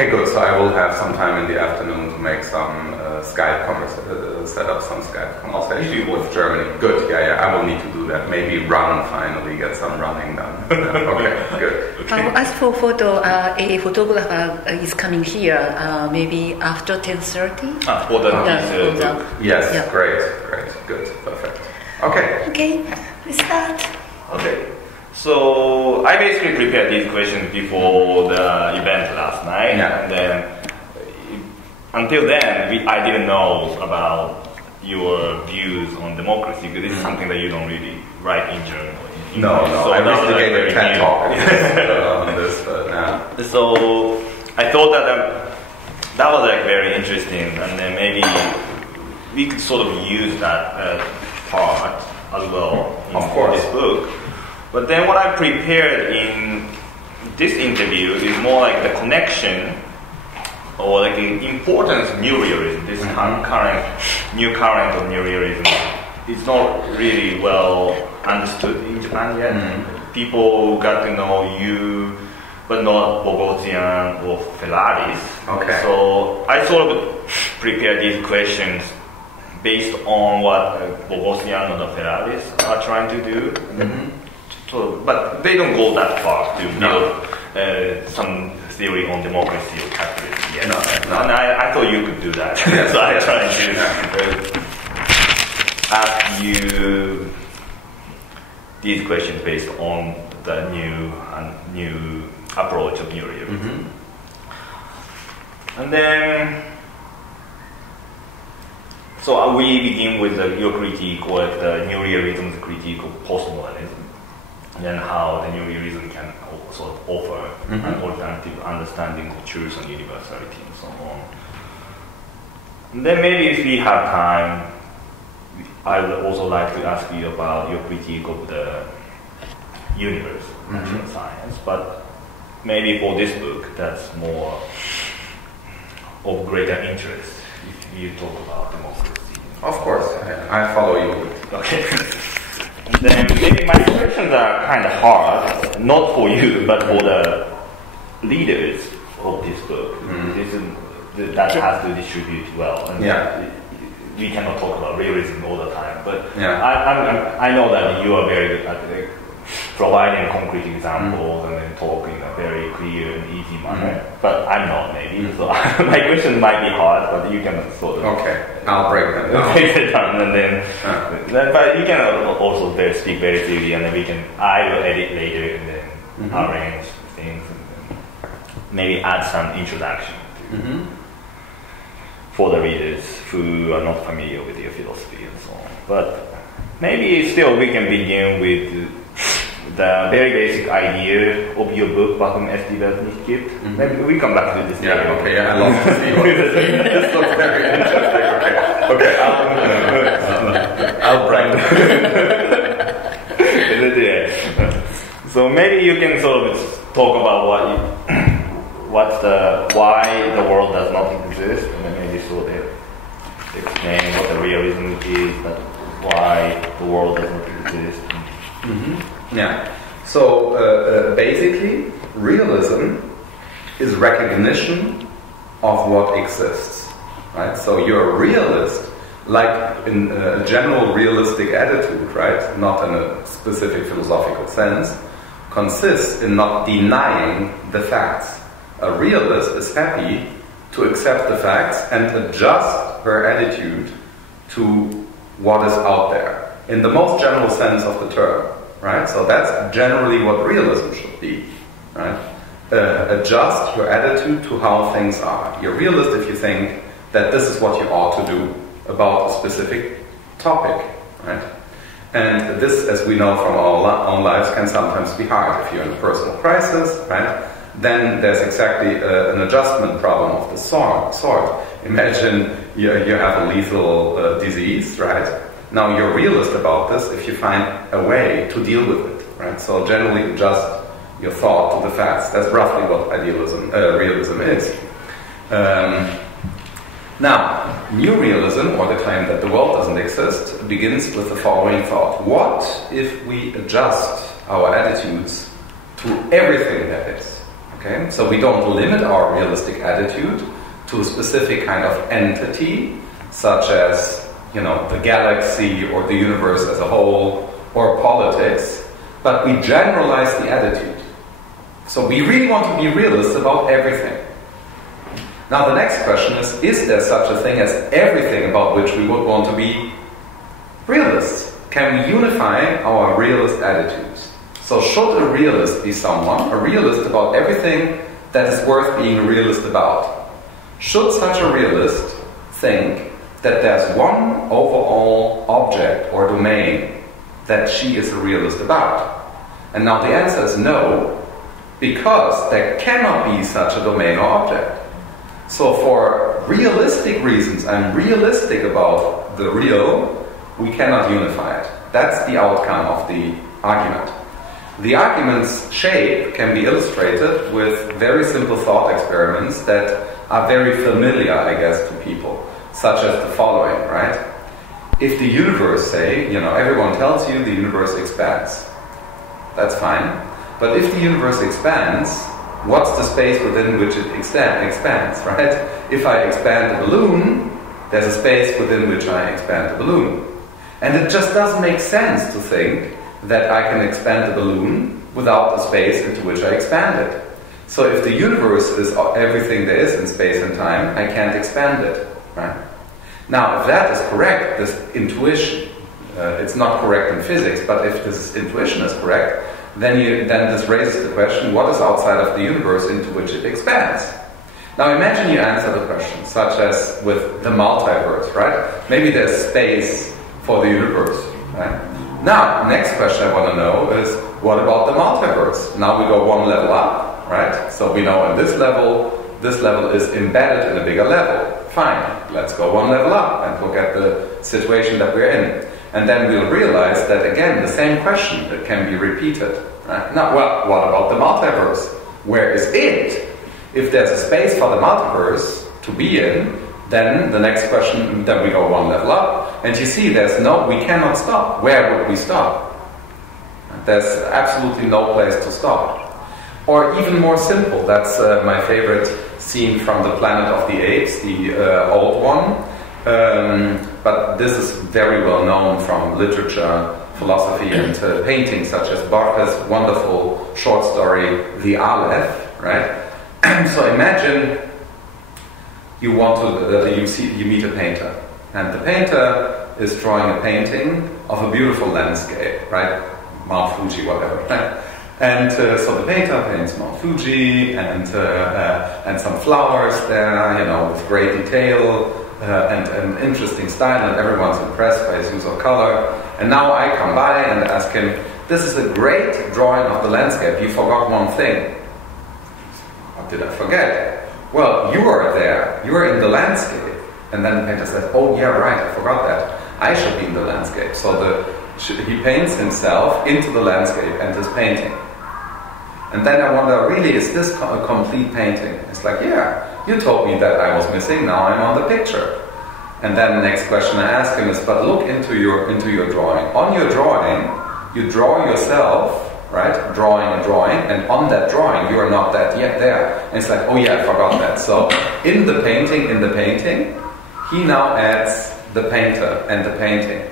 Okay, good. So I will have some time in the afternoon to make some set up some Skype conversation with Germany. Good. Yeah. I will need to do that. Maybe run finally, get some running done. Okay. Good. Okay. As for photo, a photographer is coming here. Maybe after 10:30. For the yes. Yeah. Great. Good. Perfect. Okay. Okay. We start. Okay. So I basically prepared these questions before the event last night, and then until then I didn't know about your views on democracy, because this is something that you don't really write in journal. No. So I recently gave a TED talk on this, but so I thought that was like very interesting, and then maybe we could sort of use that part as well in this book. But then what I prepared in this interview is more like the connection or like the importance of neorealism, this new current of neorealism. It's not really well understood in Japan yet. People got to know you, but not Bogosian or Ferraris. Okay. So I sort of prepared these questions based on what Bogosian or the Ferraris are trying to do. But they don't go that far to build some theory on democracy or capitalism yet. And I thought you could do that. So I tried to ask you these questions based on the new approach of neorealism. And then, so we begin with your critique, or the neorealism's critique of postmodernism, and how the neorealism can sort of offer an alternative understanding of truth and universality and so on. And then maybe if we have time, I would also like to ask you about your critique of the universe, natural science, but maybe for this book that's more of greater interest if you talk about democracy. Of course, I follow you. Okay. Then maybe my questions are kind of hard, not for you, but for the leaders of this book. That has to distribute well. And we cannot talk about realism all the time, but I know that you are very good at providing concrete examples and then talk in a very clear and easy manner. But I'm not, maybe. So my questions might be hard, but you can sort of... Okay, I'll break them down. Break it down, and then... But you can also speak very clearly, and then I will edit later and then arrange things, and then maybe add some introduction for the readers who are not familiar with your philosophy and so on. But maybe still we can begin with the very basic idea of your book, Warum es die Welt nicht gibt. Maybe we come back to this later. I love to see what this looks very interesting. Okay, I'll break So maybe you can sort of talk about why the world does not exist, and then maybe sort of explain what the realism is, but why the world does not exist. So basically, realism is recognition of what exists, right? So you're a realist, like in a general realistic attitude, right? Not in a specific philosophical sense, consists in not denying the facts. A realist is happy to accept the facts and adjust her attitude to what is out there, in the most general sense of the term. Right, so that's generally what realism should be. Right, adjust your attitude to how things are. You're a realist if you think that this is what you ought to do about a specific topic. Right, and this, as we know from our own lives, can sometimes be hard. If you're in a personal crisis, right, then there's exactly an adjustment problem of the sort. Imagine you have a lethal disease, right? Now you're a realist about this if you find a way to deal with it, right? So generally adjust your thought to the facts. That's roughly what realism is. Now, new realism, or the claim that the world doesn't exist, begins with the following thought. What if we adjust our attitudes to everything that is? Okay? So we don't limit our realistic attitude to a specific kind of entity, such as, the galaxy or the universe as a whole, or politics, but we generalize the attitude. So we really want to be realists about everything. Now the next question is there such a thing as everything about which we would want to be realists? Can we unify our realist attitudes? So should a realist be someone, a realist about everything that is worth being a realist about? Should such a realist think that there's one overall object or domain that she is a realist about? And now the answer is no, because there cannot be such a domain or object. So for realistic reasons, I'm realistic about the real, we cannot unify it. That's the outcome of the argument. The argument's shape can be illustrated with very simple thought experiments that are very familiar, I guess, to people, such as the following, right? If the universe, say, everyone tells you the universe expands, that's fine. But if the universe expands, what's the space within which it expands, right? If I expand the balloon, there's a space within which I expand the balloon. And it just doesn't make sense to think that I can expand the balloon without the space into which I expand it. So if the universe is everything there is in space and time, I can't expand it, right? Now, if that is correct, this intuition, it's not correct in physics, but if this intuition is correct, then this raises the question, what is outside of the universe into which it expands? Now imagine you answer the question, such as with the multiverse, right? Maybe there's space for the universe, right? Now, next question I want to know is, what about the multiverse? Now we go one level up, right? So we know in this level is embedded in a bigger level. Fine, let's go one level up and look at the situation that we're in. And then we'll realize that, again, the same question that can be repeated. Right? Now, well, what about the multiverse? Where is it? If there's a space for the multiverse to be in, then the next question, then we go one level up. And you see, we cannot stop. Where would we stop? There's absolutely no place to stop. Or even more simple, that's my favorite scene from the Planet of the Apes, the old one. But this is very well known from literature, philosophy, and painting, such as Borges' wonderful short story, The Aleph, right? So imagine you meet a painter, and the painter is drawing a painting of a beautiful landscape, right? Mount Fuji, whatever, right? And so the painter paints Mount Fuji and some flowers there, with great detail and an interesting style, and everyone's impressed by his use of color. And now I come by and ask him, this is a great drawing of the landscape, you forgot one thing. What did I forget? Well, you are there, you are in the landscape. And then the painter says, oh yeah, right, I forgot that. I should be in the landscape. So he paints himself into the landscape and his painting. And then I wonder, really, is this a complete painting? It's like, yeah, you told me that I was missing, now I'm on the picture. And then the next question I ask him is, but look into your drawing. On your drawing, you draw yourself, right? Drawing, and on that drawing, you are not that yet there. And it's like, oh yeah, I forgot that. So in the painting, he now adds the painter and the painting.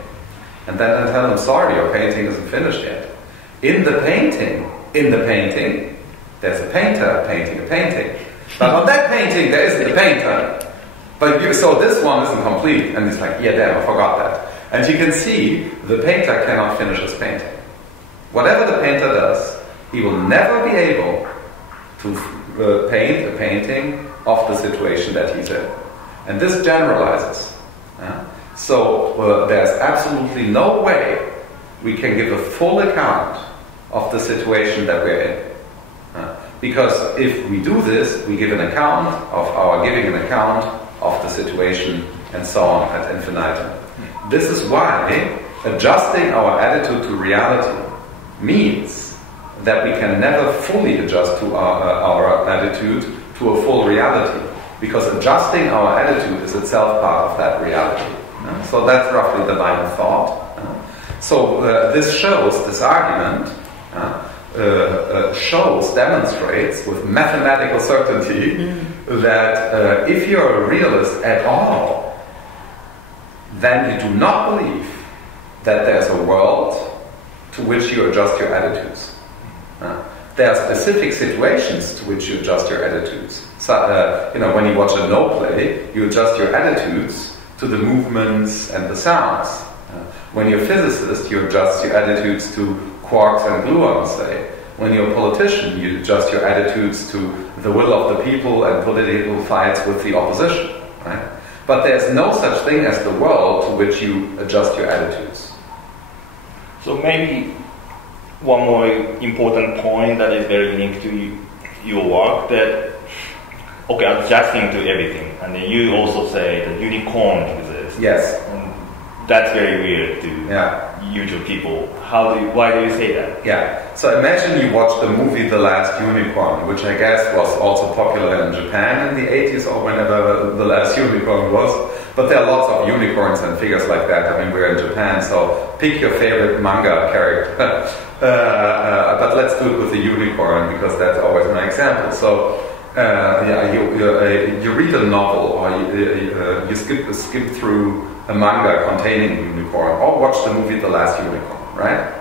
And then I tell him, sorry, your painting isn't finished yet. In the painting, there's a painter painting a painting. But on that painting, there isn't a painter. So this one isn't complete. And it's like, yeah, damn, I forgot that. And you can see, the painter cannot finish his painting. Whatever the painter does, he will never be able to paint a painting of the situation that he's in. And this generalizes. So there's absolutely no way we can give a full account of the situation that we're in. Because if we do this, we give an account of giving an account of the situation and so on ad infinitum. This is why adjusting our attitude to reality means that we can never fully adjust to our attitude to a full reality. Because adjusting our attitude is itself part of that reality. So that's roughly the line of thought. So this argument demonstrates with mathematical certainty that if you're a realist at all, then you do not believe that there's a world to which you adjust your attitudes. There are specific situations to which you adjust your attitudes. So, when you watch a no play, you adjust your attitudes to the movements and the sounds. When you're a physicist, you adjust your attitudes to quarks and gluons, say. When you're a politician, you adjust your attitudes to the will of the people and political fights with the opposition. Right? But there's no such thing as the world to which you adjust your attitudes. So maybe one more important point that is very linked to your work, that adjusting to everything, and then you also say that unicorn exists. Yes. And that's very weird to usual people. Why do you say that? Yeah. So imagine you watch the movie The Last Unicorn, which I guess was also popular in Japan in the 80s or whenever The Last Unicorn was. But there are lots of unicorns and figures like that. I mean, we're in Japan, so pick your favorite manga character. But let's do it with the unicorn, because that's always my example. So, you read a novel, or you skip through a manga containing a unicorn, or watch the movie The Last Unicorn, right?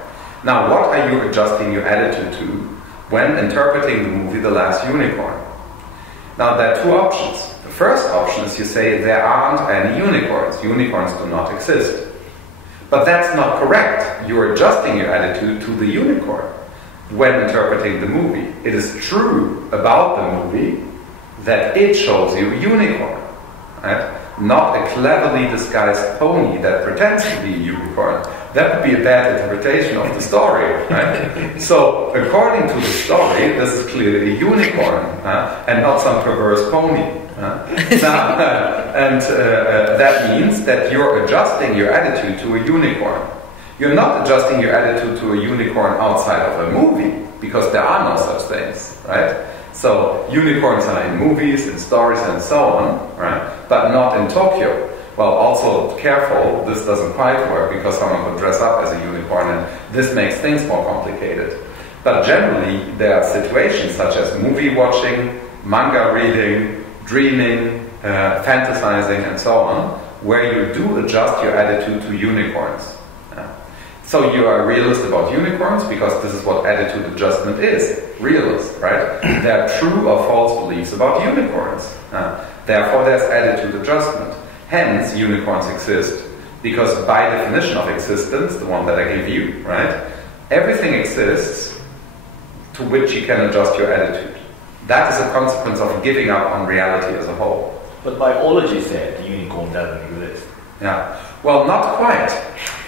Now, what are you adjusting your attitude to when interpreting the movie The Last Unicorn? Now, there are two options. The first option is you say there aren't any unicorns. Unicorns do not exist. But that's not correct. You're adjusting your attitude to the unicorn when interpreting the movie. It is true about the movie that it shows you a unicorn, right? Not a cleverly disguised pony that pretends to be a unicorn. That would be a bad interpretation of the story, right? So, according to the story, this is clearly a unicorn, and not some perverse pony. That means that you're adjusting your attitude to a unicorn. You're not adjusting your attitude to a unicorn outside of a movie, because there are no such things, right? So unicorns are in movies, in stories, and so on, right? But not in Tokyo. Well, also careful, this doesn't quite work, because someone could dress up as a unicorn, and this makes things more complicated. But generally, there are situations such as movie watching, manga reading, dreaming, fantasizing, and so on, where you do adjust your attitude to unicorns. So you are a realist about unicorns because this is what attitude adjustment is. Realist, right? There are true or false beliefs about unicorns. Therefore, there's attitude adjustment. Hence, unicorns exist because by definition of existence, the one that I give you, right? Everything exists to which you can adjust your attitude. That is a consequence of giving up on reality as a whole. But biology said the unicorn doesn't exist. Yeah. Well, not quite.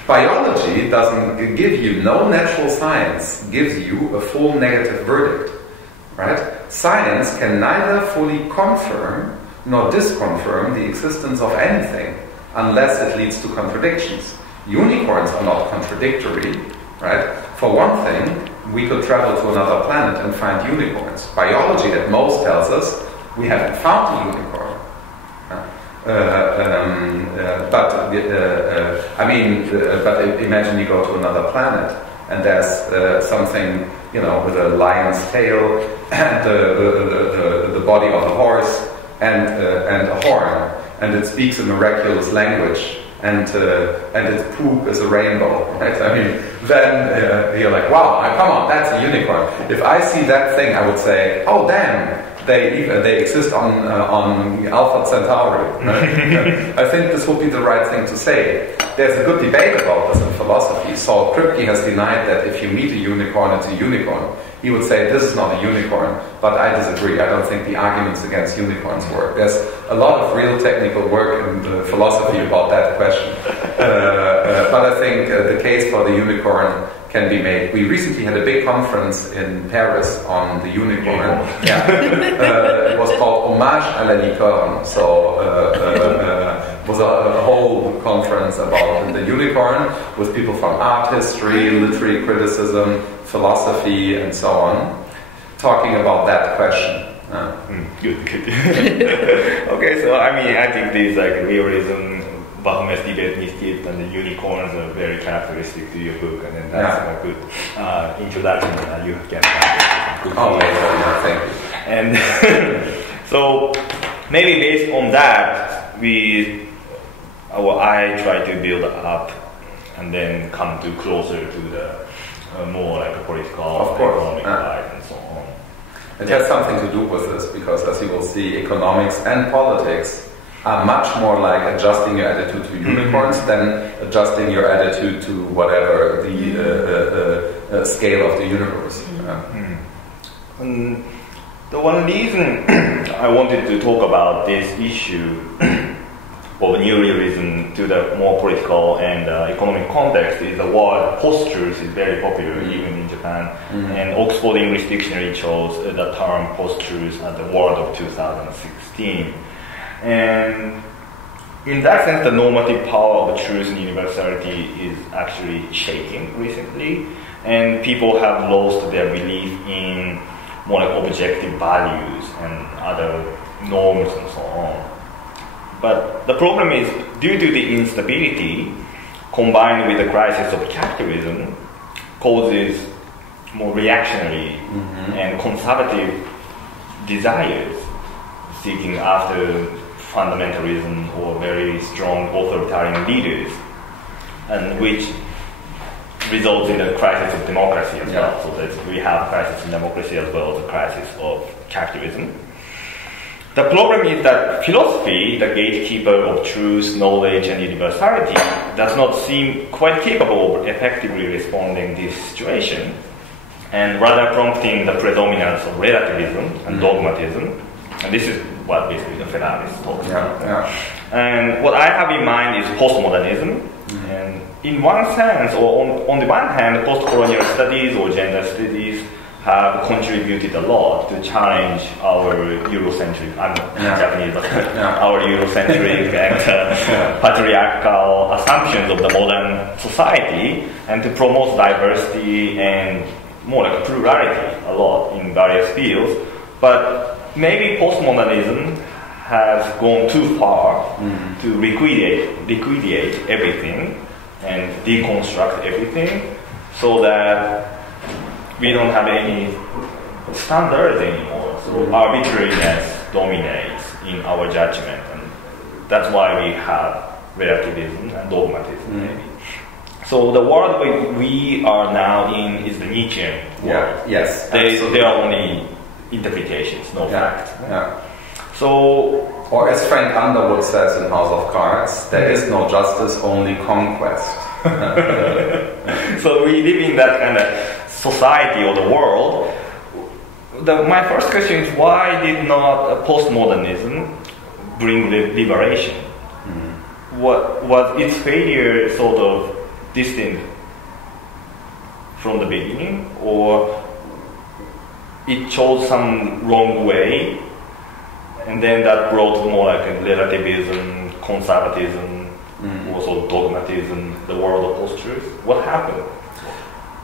Biology doesn't give you, no natural science gives you a full negative verdict, right? Science can neither fully confirm nor disconfirm the existence of anything unless it leads to contradictions. Unicorns are not contradictory, right? For one thing, we could travel to another planet and find unicorns. Biology at most tells us we haven't found a unicorn. But imagine you go to another planet and there's something, with a lion's tail and the body of a horse and a horn, and it speaks a miraculous language, and its poop is a rainbow, right? I mean, then you're like, wow, come on, that's a unicorn. If I see that thing, I would say, oh damn, they exist on Alpha Centauri. Right? I think this would be the right thing to say. There's a good debate about this in philosophy. Saul Kripke has denied that if you meet a unicorn, it's a unicorn. He would say this is not a unicorn, but I disagree. I don't think the arguments against unicorns work. There's a lot of real technical work in philosophy about that question. But I think the case for the unicorn can be made. We recently had a big conference in Paris on the unicorn. Yeah. It was called Hommage à la licorne. So it was a whole conference about the unicorn with people from art history, literary criticism, philosophy, and so on, talking about that question. Good. Okay, so I think this realism Baphomet's debate mystique and the unicorns are very characteristic to your book, and then that's a good introduction that you can have. Thank you. And so maybe based on that, I try to build up and then come to closer to the more like a political, economic life and so on. It has something to do with this because, as you will see, economics and politics are much more like adjusting your attitude to unicorns than adjusting your attitude to whatever the scale of the universe. The one reason I wanted to talk about this issue of neorealism to the more political and economic context is the word postures is very popular even in Japan. And Oxford English Dictionary chose the term postures as the word of 2016. And in that sense, the normative power of truth and universality is actually shaking recently, and people have lost their belief in more like objective values and other norms and so on. But the problem is, due to the instability combined with the crisis of capitalism, causes more reactionary and conservative desires seeking after fundamentalism or very strong authoritarian leaders, and which results in a crisis of democracy as well. So that we have crisis in democracy as well as a crisis of capitalism. The problem is that philosophy, the gatekeeper of truth, knowledge, and universality, does not seem quite capable of effectively responding to this situation, and rather prompting the predominance of relativism and dogmatism. And this is what basically the Ferraris talks about. And what I have in mind is postmodernism. And in one sense, or on the one hand, post-colonial studies or gender studies have contributed a lot to challenge our Eurocentric, I'm Japanese, but our Eurocentric and patriarchal assumptions of the modern society, and to promote diversity and more like plurality a lot in various fields. But maybe postmodernism has gone too far to liquidate everything and deconstruct everything, so that we don't have any standards anymore. So arbitrariness dominates in our judgment, and that's why we have relativism and dogmatism maybe. So the world we are now in is the Nietzschean world. There are only interpretations, no facts. So, or as Frank Underwood says in House of Cards, there is no justice, only conquest. So we live in that kind of society or the world. My first question is, why did not postmodernism bring liberation? What was its failure sort of distinct from the beginning, or it chose some wrong way, and then that brought more like a relativism, conservatism, also dogmatism, the world of postures? What happened?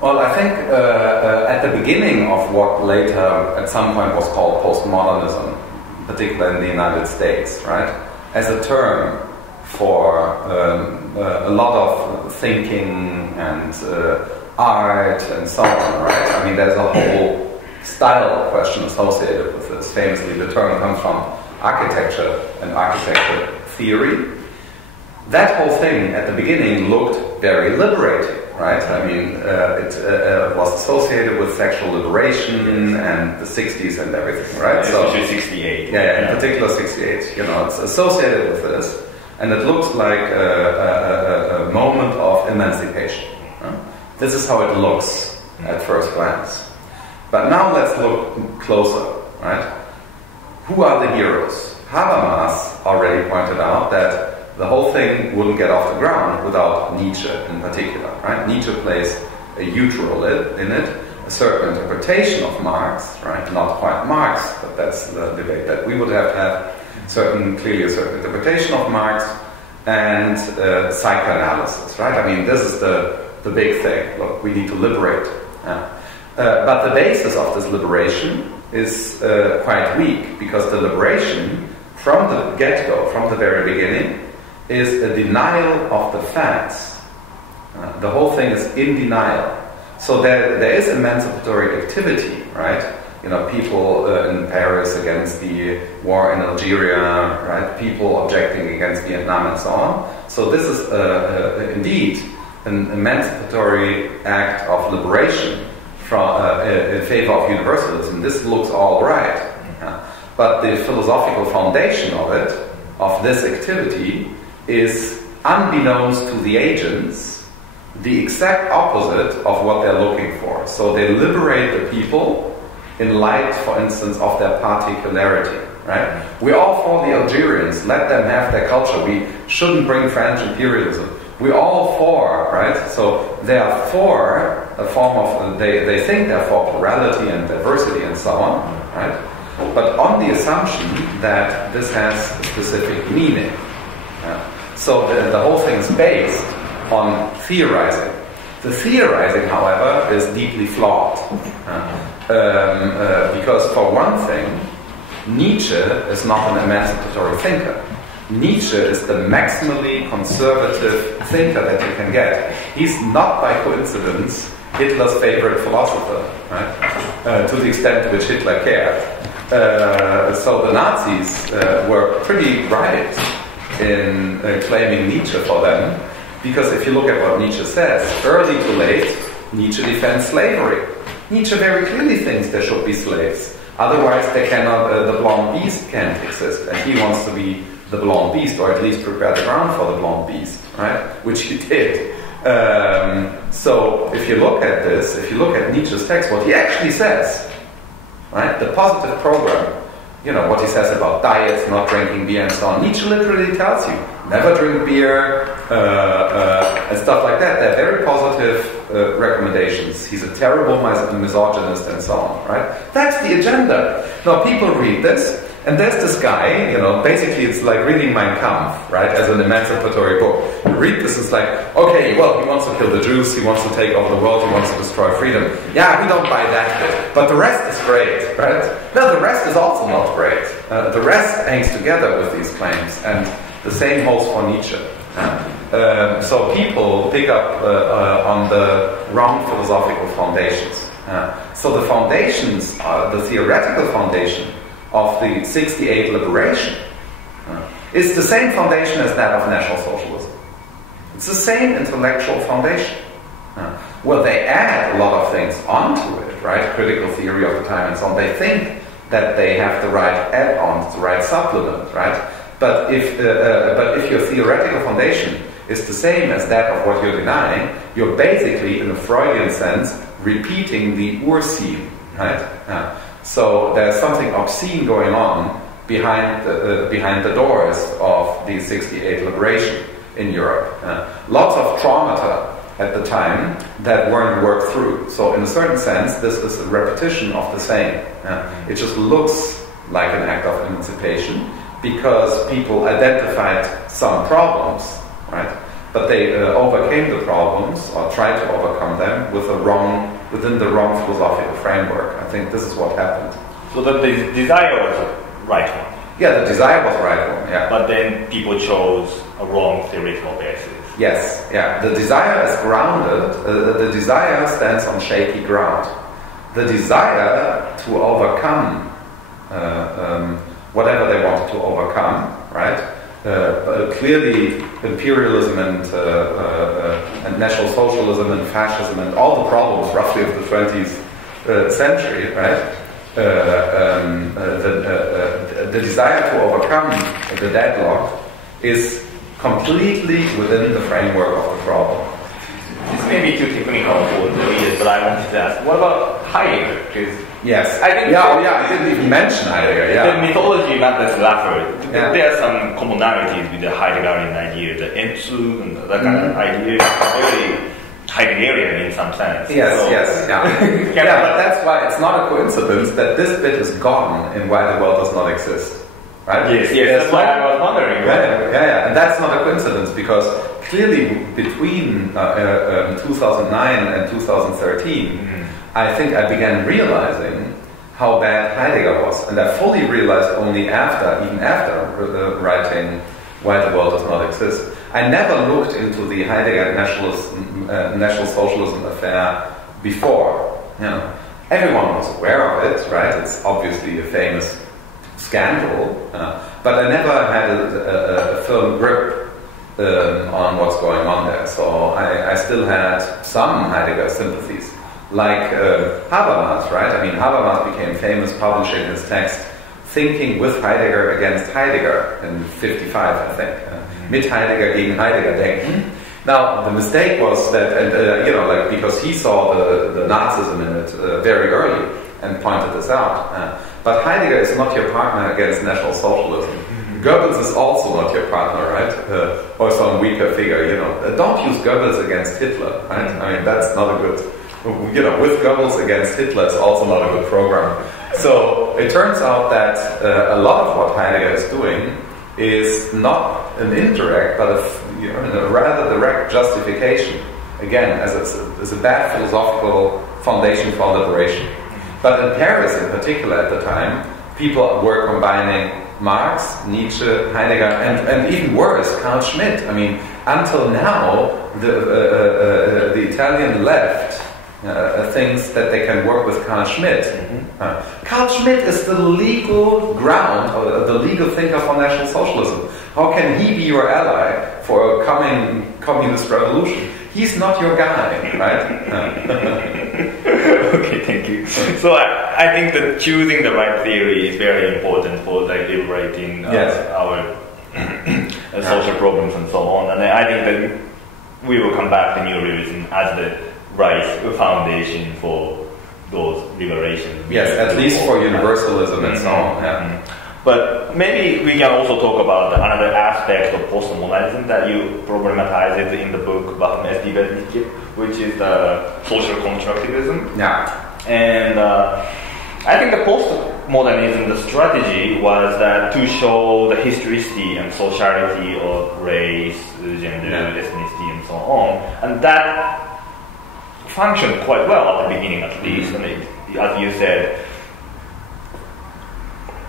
Well, I think at the beginning of what later at some point was called postmodernism, particularly in the United States, right, as a term for a lot of thinking and art and so on, right? I mean, there's a whole style question associated with this. Famously, the term comes from architecture and architecture theory. That whole thing at the beginning looked very liberating, right? I mean, it was associated with sexual liberation and the 60s and everything, right? Especially 68. In particular 68. You know, it's associated with this, and it looks like a moment of emancipation. This is how it looks at first glance. But now let's look closer, right? Who are the heroes? Habermas already pointed out that the whole thing wouldn't get off the ground without Nietzsche in particular, right? Nietzsche plays a huge role in it, a certain interpretation of Marx, right? Not quite Marx, but that's the debate that we would have to have. Clearly a certain interpretation of Marx and psychoanalysis, right? I mean, this is the big thing. Look, we need to liberate. But the basis of this liberation is quite weak, because the liberation from the get-go, from the very beginning, is a denial of the facts. The whole thing is in denial. So there is emancipatory activity, right? You know, people in Paris against the war in Algeria, right? People objecting against Vietnam and so on. So this is indeed an emancipatory act of liberation from, in favor of universalism. This looks all right. But the philosophical foundation of it, of this activity, is unbeknownst to the agents, the exact opposite of what they're looking for. So they liberate the people in light, for instance, of their particularity, right? We're all for the Algerians, let them have their culture. We shouldn't bring French imperialism. We're all for, right? So they are for a form of, they think they're for plurality and diversity and so on, right? But on the assumption that this has a specific meaning. So the whole thing is based on theorizing. The theorizing, however, is deeply flawed. Because for one thing, Nietzsche is not an emancipatory thinker. Nietzsche is the maximally conservative thinker that you can get. He's not by coincidence Hitler's favorite philosopher, right? To the extent to which Hitler cared. So the Nazis were pretty right in claiming Nietzsche for them, because if you look at what Nietzsche says, early to late, Nietzsche defends slavery. Nietzsche very clearly thinks there should be slaves. Otherwise, they cannot, the blonde beast can't exist. And he wants to be the blonde beast, or at least prepare the ground for the blonde beast, right? Which he did. So if you look at this, if you look at Nietzsche's text, what he actually says, right? The positive program, you know, what he says about diets, not drinking beer and so on. Nietzsche literally tells you, never drink beer, and stuff like that. They're very positive recommendations. He's a terrible misogynist and so on, right? That's the agenda. Now people read this, and there's this guy, you know, basically it's like reading Mein Kampf, right, as an emancipatory book. You read this, it's like, okay, well, he wants to kill the Jews, he wants to take over the world, he wants to destroy freedom. Yeah, we don't buy that bit, but the rest is great, right? No, the rest is also not great. The rest hangs together with these claims, and the same holds for Nietzsche. So people pick up on the wrong philosophical foundations. So the foundations, the theoretical foundation of the 68 liberation is the same foundation as that of National Socialism. It's the same intellectual foundation. Well, they add a lot of things onto it, right? Critical theory of the time and so on. They think that they have the right add-ons, the right supplement, right? But if your theoretical foundation is the same as that of what you're denying, you're basically, in a Freudian sense, repeating the Ursinn, right? So there's something obscene going on behind the doors of the 68 liberation in Europe. Lots of traumata at the time that weren't worked through. So in a certain sense, this is a repetition of the same. It just looks like an act of emancipation because people identified some problems, right? But they overcame the problems or tried to overcome them within the wrong philosophical framework. I think this is what happened. So the desire was the right one. Yeah, the desire was the right one, yeah. But then people chose a wrong theoretical basis. Yes, yeah. The desire is grounded, the desire stands on shaky ground. The desire to overcome whatever they wanted to overcome, right? Clearly imperialism and National Socialism and fascism and all the problems roughly of the 20th century, right? The desire to overcome the deadlock is completely within the framework of the problem. This may be too technical for the readers, but I wanted to ask, what about Heidegger? Yes. I didn't even mention Heidegger. Yeah. The mythology matters Laffer. Yeah. There are some commonalities with the Heideggerian idea, the Etsu and that kind of idea, very Heideggerian in some sense. Yes, so, yes, yeah. Yeah, but that's why it's not a coincidence that this bit is gone in Why the World Does Not Exist. Right? Yes, that's why I was wondering. Yeah, and that's not a coincidence because clearly between 2009 and 2013, I think I began realizing how bad Heidegger was, and I fully realized only even after writing why the world does not exist. I never looked into the Heidegger National Socialism affair before. You know, everyone was aware of it, right? It's obviously a famous scandal, but I never had a firm grip on what's going on there. So I still had some Heidegger sympathies, like Habermas, right? I mean, Habermas became famous publishing his text Thinking with Heidegger against Heidegger in 55, I think. Mit Heidegger gegen Heidegger denken. Now, the mistake was that, because he saw the Nazism in it very early and pointed this out. But Heidegger is not your partner against National Socialism. Goebbels is also not your partner, right? Or some weaker figure, you know. Don't use Goebbels against Hitler, right? I mean, that's not a good, with Goebbels against Hitler is also not a good program. So it turns out that a lot of what Heidegger is doing is not an indirect, but a rather direct justification, again, as a bad philosophical foundation for liberation. But in Paris in particular at the time, people were combining Marx, Nietzsche, Heidegger, and even worse, Carl Schmitt. I mean, until now, the Italian left thinks that they can work with Carl Schmitt. Carl Schmitt is the legal ground, or the legal thinker for National Socialism. How can he be your ally for a coming communist revolution? He's not your guy, right? Okay, thank you. So I think that choosing the right theory is very important for liberating our social problems and so on. And I think that we will come back to new realism as the right foundation for those liberations. Yes, at least for universalism and so on. Yeah. But maybe we can also talk about another aspect of postmodernism that you problematized in the book Warum es die Welt nicht gibt, which is the social constructivism. Yeah. And I think the postmodernism, the strategy was that to show the historicity and sociality of race, gender, ethnicity, and so on. And that functioned quite well at the beginning, at least. And it, as you said,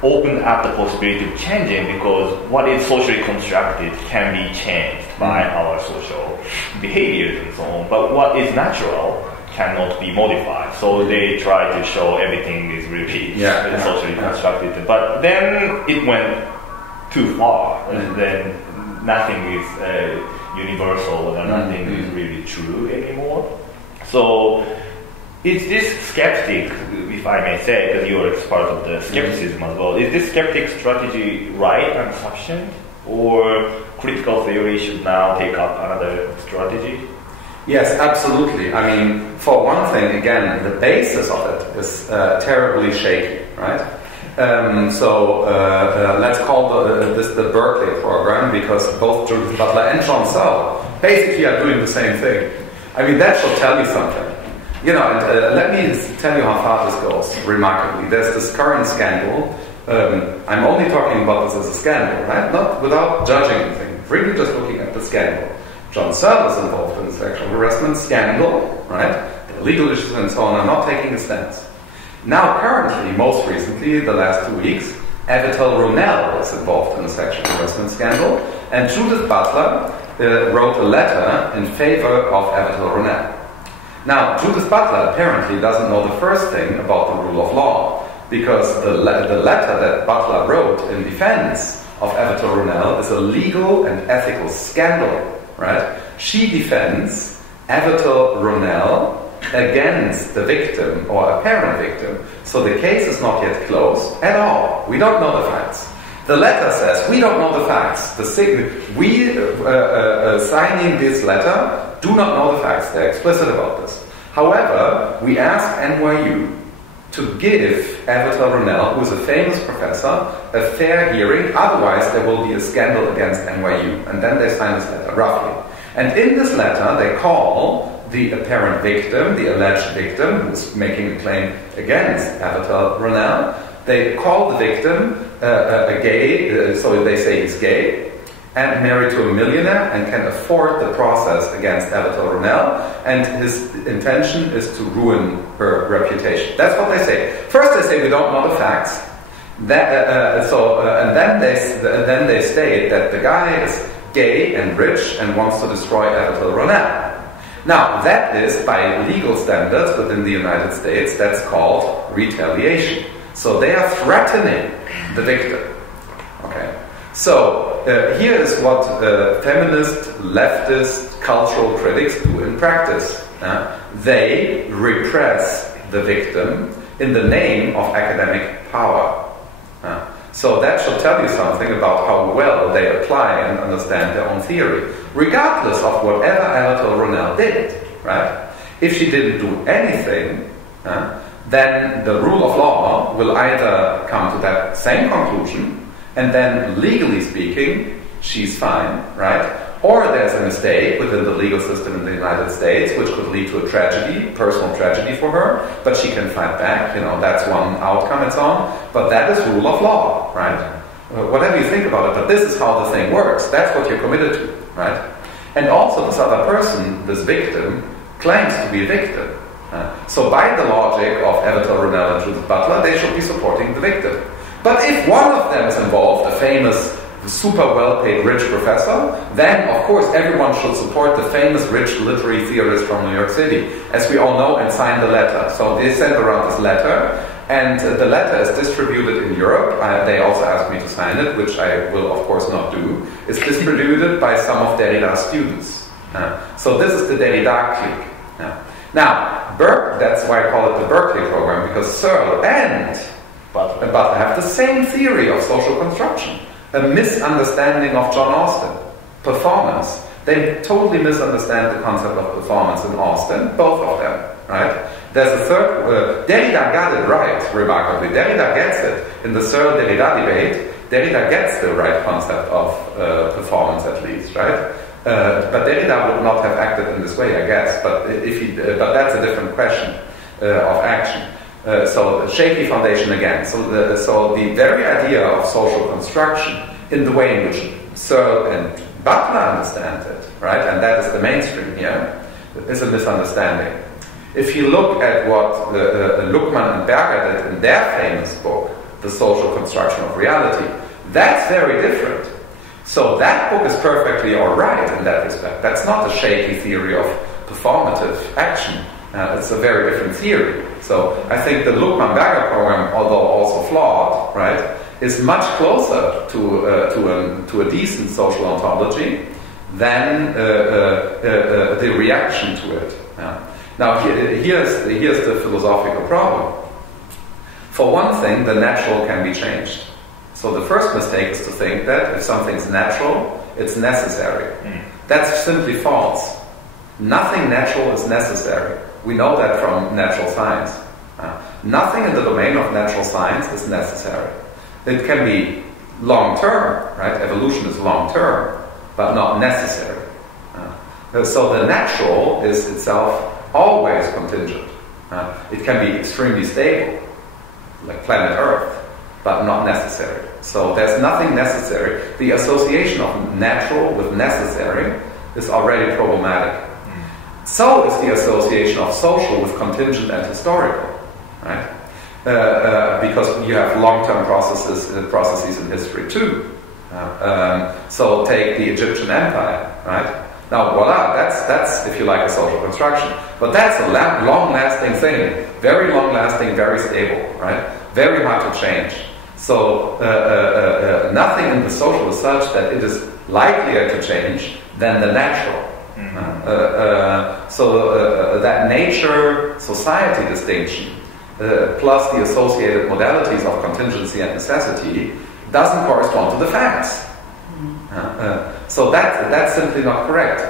opened up the possibility of changing, because what is socially constructed can be changed by our social behaviors and so on. But what is natural cannot be modified. So they try to show everything is really socially constructed. But then it went too far. And then nothing is universal, and nothing is really true anymore. So is this skeptic, if I may say, because you are part of the skepticism as well, is this skeptic strategy right and sufficient, or critical theory should now take up another strategy? Yes, absolutely. I mean, for one thing, again, the basis of it is terribly shaky, right? Let's call this the Berkeley program, because both Judith Butler and John Searle basically are doing the same thing. I mean, that should tell you something. You know, and let me tell you how far this goes, remarkably. There's this current scandal. I'm only talking about this as a scandal, right? Not without judging anything, really just looking at the scandal. John Searle is involved in the sexual harassment scandal, right? The legal issues and so on. I'm not taking a stance. Now, currently, most recently, the last 2 weeks, Avital Ronell is involved in the sexual harassment scandal, and Judith Butler wrote a letter in favor of Avital Ronell. Now, Judith Butler apparently doesn't know the first thing about the rule of law, because the letter that Butler wrote in defense of Avital Ronell is a legal and ethical scandal, right? She defends Avital Ronell against the victim or apparent victim, so the case is not yet closed at all. We don't know the facts. The letter says we don't know the facts. Signing this letter do not know the facts. They're explicit about this. However, we ask NYU to give Avital Ronell, who is a famous professor, a fair hearing. Otherwise, there will be a scandal against NYU. And then they sign this letter, roughly. And in this letter, they call the apparent victim, the alleged victim, who's making a claim against Avital Ronell, they call the victim a gay, so they say he's gay, and married to a millionaire and can afford the process against Avital Ronell, and his intention is to ruin her reputation. That's what they say. First they say we don't know the facts, And then they state that the guy is gay and rich and wants to destroy Everton Ronell. Now, that is, by legal standards within the United States, that's called retaliation. So they are threatening the victim. Okay. So here is what feminist, leftist, cultural critics do in practice. They repress the victim in the name of academic power. So that should tell you something about how well they apply and understand their own theory, regardless of whatever Anatole Ronell did. Right? If she didn't do anything, then the rule of law will either come to that same conclusion, and then legally speaking, she's fine, right? Or there's a mistake within the legal system in the United States, which could lead to a tragedy, personal tragedy for her, but she can fight back, that's one outcome and so on. But that is rule of law, right? Whatever you think about it, but this is how the thing works. That's what you're committed to, right? And also this other person, this victim, claims to be a victim. So by the logic of Everton Ronell and Judith Butler, they should be supporting the victim. But if one of them is involved, a famous, super well-paid rich professor, then of course everyone should support the famous rich literary theorist from New York City, as we all know, and sign the letter. So they sent around this letter, and the letter is distributed in Europe. They also asked me to sign it, which I will of course not do. It's distributed by some of Derrida's students. So this is the Derrida clique. Now, that's why I call it the Berkeley program, because Searle and Butler have the same theory of social construction. A misunderstanding of John Austin. Performance. They totally misunderstand the concept of performance in Austin, both of them, right? There's a third, Derrida got it right, remarkably. Derrida gets it. In the Searle-Derrida debate, Derrida gets the right concept of performance at least, right? But Derrida would not have acted in this way, I guess, but that's a different question of action. So the shaky foundation again. So the very idea of social construction in the way in which Searle and Butler understand it, right, and that is the mainstream here, is a misunderstanding. If you look at what Luckmann and Berger did in their famous book, The Social Construction of Reality, that's very different. So that book is perfectly alright in that respect. That's not a shaky theory of performative action. It's a very different theory. So I think the Luckmann-Berger program, although also flawed, right, is much closer to a decent social ontology than the reaction to it. Now here's the philosophical problem. For one thing, the natural can be changed. So the first mistake is to think that if something's natural, it's necessary. That's simply false. Nothing natural is necessary. We know that from natural science. Nothing in the domain of natural science is necessary. It can be long-term, right? Evolution is long-term, but not necessary. So the natural is itself always contingent. It can be extremely stable, like planet Earth, but not necessary. So there's nothing necessary. The association of natural with necessary is already problematic. So is the association of social with contingent and historical, right? Because you have long-term processes in history too. So take the Egyptian Empire, right? Now, voila, that's if you like a social construction, but that's a long-lasting thing, very long-lasting, very stable, right? Very hard to change. So nothing in the social is such that it is likelier to change than the natural. So that nature-society distinction, plus the associated modalities of contingency and necessity, doesn't correspond to the facts. So that's simply not correct.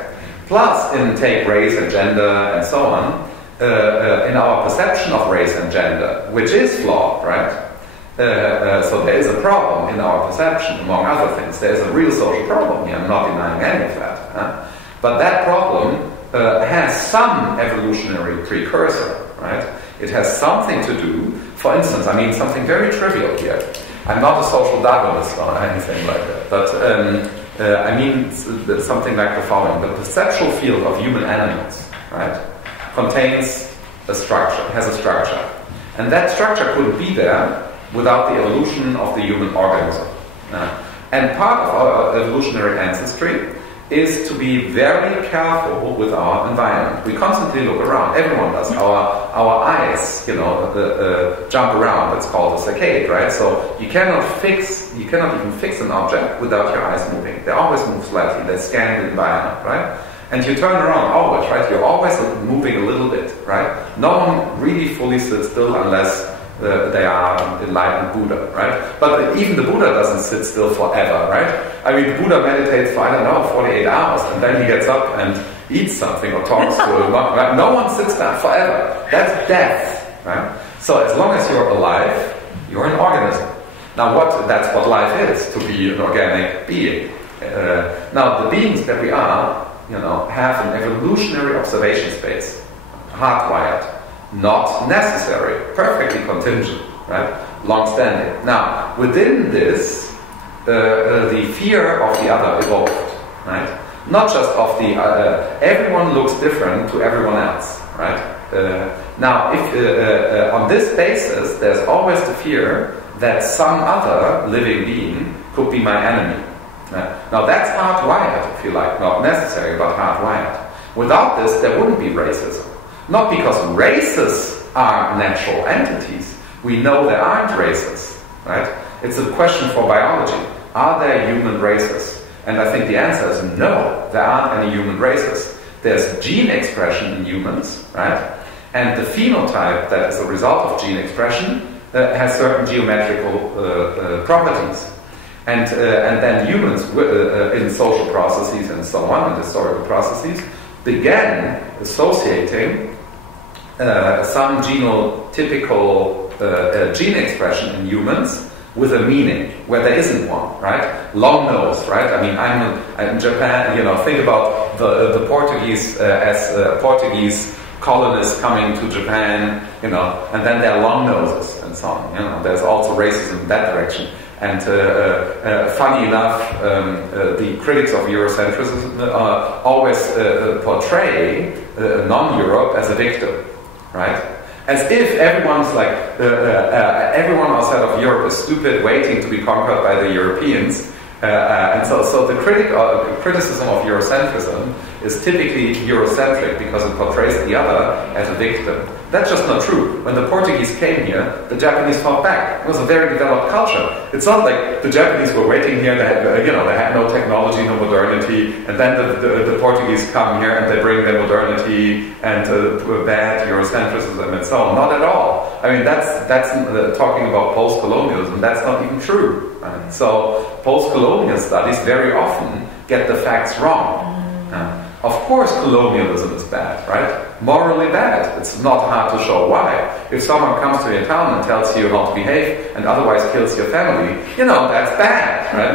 Plus, take race and gender and so on, in our perception of race and gender, which is flawed, right? So there is a problem in our perception, among other things. There is a real social problem here. I'm not denying any of that. But that problem has some evolutionary precursor, right? It has something to do, for instance, I mean something very trivial here. I'm not a social Darwinist or anything like that, but I mean something like the following. The perceptual field of human animals, right, contains a structure, has a structure. And that structure couldn't be there without the evolution of the human organism. And part of our evolutionary ancestry is to be very careful with our environment. We constantly look around. Everyone does. Our eyes, jump around. It's called a saccade, right? So you cannot even fix an object without your eyes moving. They always move slightly. They scan the environment, right? And you turn around always, right? You're always moving a little bit, right? No one really fully sits still unless they are enlightened Buddha, right? But even the Buddha doesn't sit still forever, right? I mean, the Buddha meditates for, 48 hours, and then he gets up and eats something or talks to a monk, right? No one sits there forever. That's death, right? So as long as you're alive, you're an organism. Now that's what life is, to be an organic being. Now the beings that we are, have an evolutionary observation space, hardwired. Not necessary, perfectly contingent, right? Long-standing. Now, within this, the fear of the other evolved, right? Not just of the everyone looks different to everyone else, right? Now, if on this basis, there's always the fear that some other living being could be my enemy. Now, that's hardwired, if you like, not necessary, but hardwired. Without this, there wouldn't be racism. Not because races are natural entities. We know there aren't races, right? It's a question for biology. Are there human races? And I think the answer is no, there aren't any human races. There's gene expression in humans, right? And the phenotype that is a result of gene expression has certain geometrical properties. And then humans, in social processes and so on, and historical processes, began associating some genotypical gene expression in humans with a meaning where there isn't one, right? Long nose, right? I mean, I'm in Japan, think about the Portuguese as Portuguese colonists coming to Japan, and then there are long noses and so on. There's also racism in that direction. And funny enough, the critics of Eurocentrism always portray non-Europe as a victim, right? As if everyone's like, everyone outside of Europe is stupid, waiting to be conquered by the Europeans. And so the criticism of Eurocentrism is typically Eurocentric because it portrays the other as a victim. That's just not true. When the Portuguese came here, the Japanese fought back. It was a very developed culture. It's not like the Japanese were waiting here, they had no technology, no modernity, and then the Portuguese come here and they bring their modernity and bad Eurocentrism and so on. Not at all. I mean, that's talking about post-colonialism. That's not even true. Right? So post-colonial studies very often get the facts wrong. Of course colonialism is bad, right? Morally bad. It's not hard to show why. If someone comes to your town and tells you how to behave and otherwise kills your family, that's bad, right?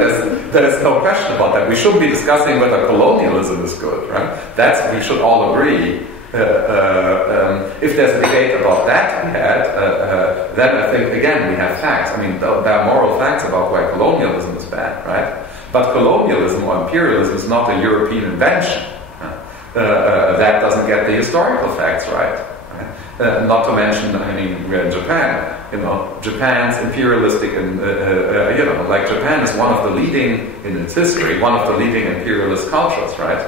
There's no question about that. We shouldn't be discussing whether colonialism is good, right? We should all agree. If there's a debate about that we had, then I think, again, we have facts. I mean, there are moral facts about why colonialism is bad, right? But colonialism or imperialism is not a European invention. That doesn't get the historical facts right. Not to mention, we're in Japan. Japan's imperialistic, and like Japan is one of the leading in its history, one of the leading imperialist cultures, right?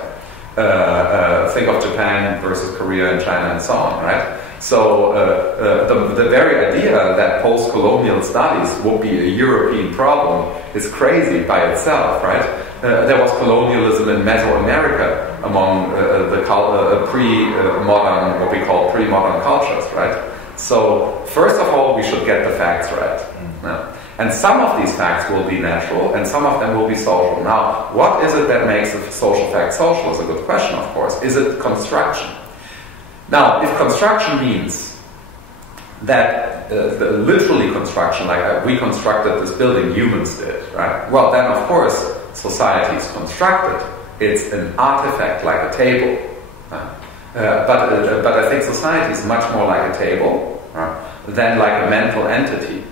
Think of Japan versus Korea and China and so on, right? So the very idea that post-colonial studies will be a European problem is crazy by itself, right? There was colonialism in Mesoamerica among the pre-modern, what we call pre-modern cultures, right? So first of all, we should get the facts right. And some of these facts will be natural, and some of them will be social. Now, what is it that makes a social fact social is a good question, of course. Is it construction? Now, if construction means that literally construction, like we constructed this building, humans did, right? Well, then of course society is constructed. It's an artifact like a table. But I think society is much more like a table than like a mental entity.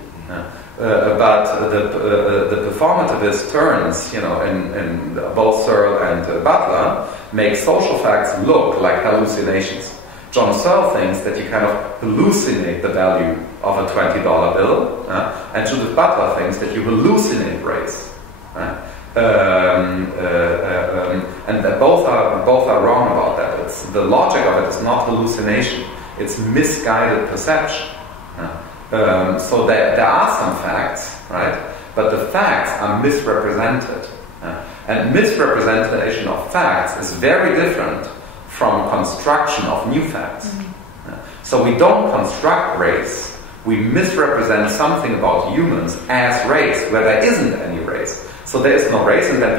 But the performativist turns, in both Searle and Butler, make social facts look like hallucinations. John Searle thinks that you kind of hallucinate the value of a $20 bill, and Judith Butler thinks that you hallucinate race. And that both are wrong about that. The logic of it is not hallucination; it's misguided perception. So there are some facts, right? But the facts are misrepresented, and misrepresentation of facts is very different from construction of new facts. So we don't construct race; we misrepresent something about humans as race, where there isn't any race. So there is no race, and then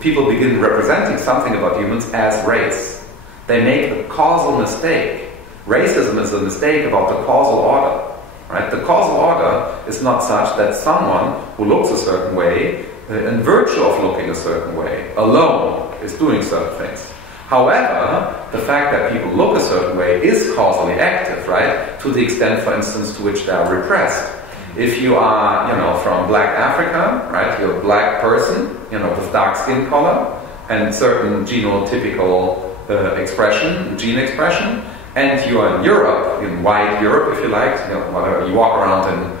people begin representing something about humans as race. They make a causal mistake. Racism is a mistake about the causal order. Right? The causal order is not such that someone who looks a certain way, in virtue of looking a certain way, alone is doing certain things. However, the fact that people look a certain way is causally active, right? To the extent, for instance, to which they are repressed. If you are, from Black Africa, right? You're a black person, with dark skin color and certain genotypical gene expression, and you are in Europe, in white Europe, if you like, whatever, you walk around in,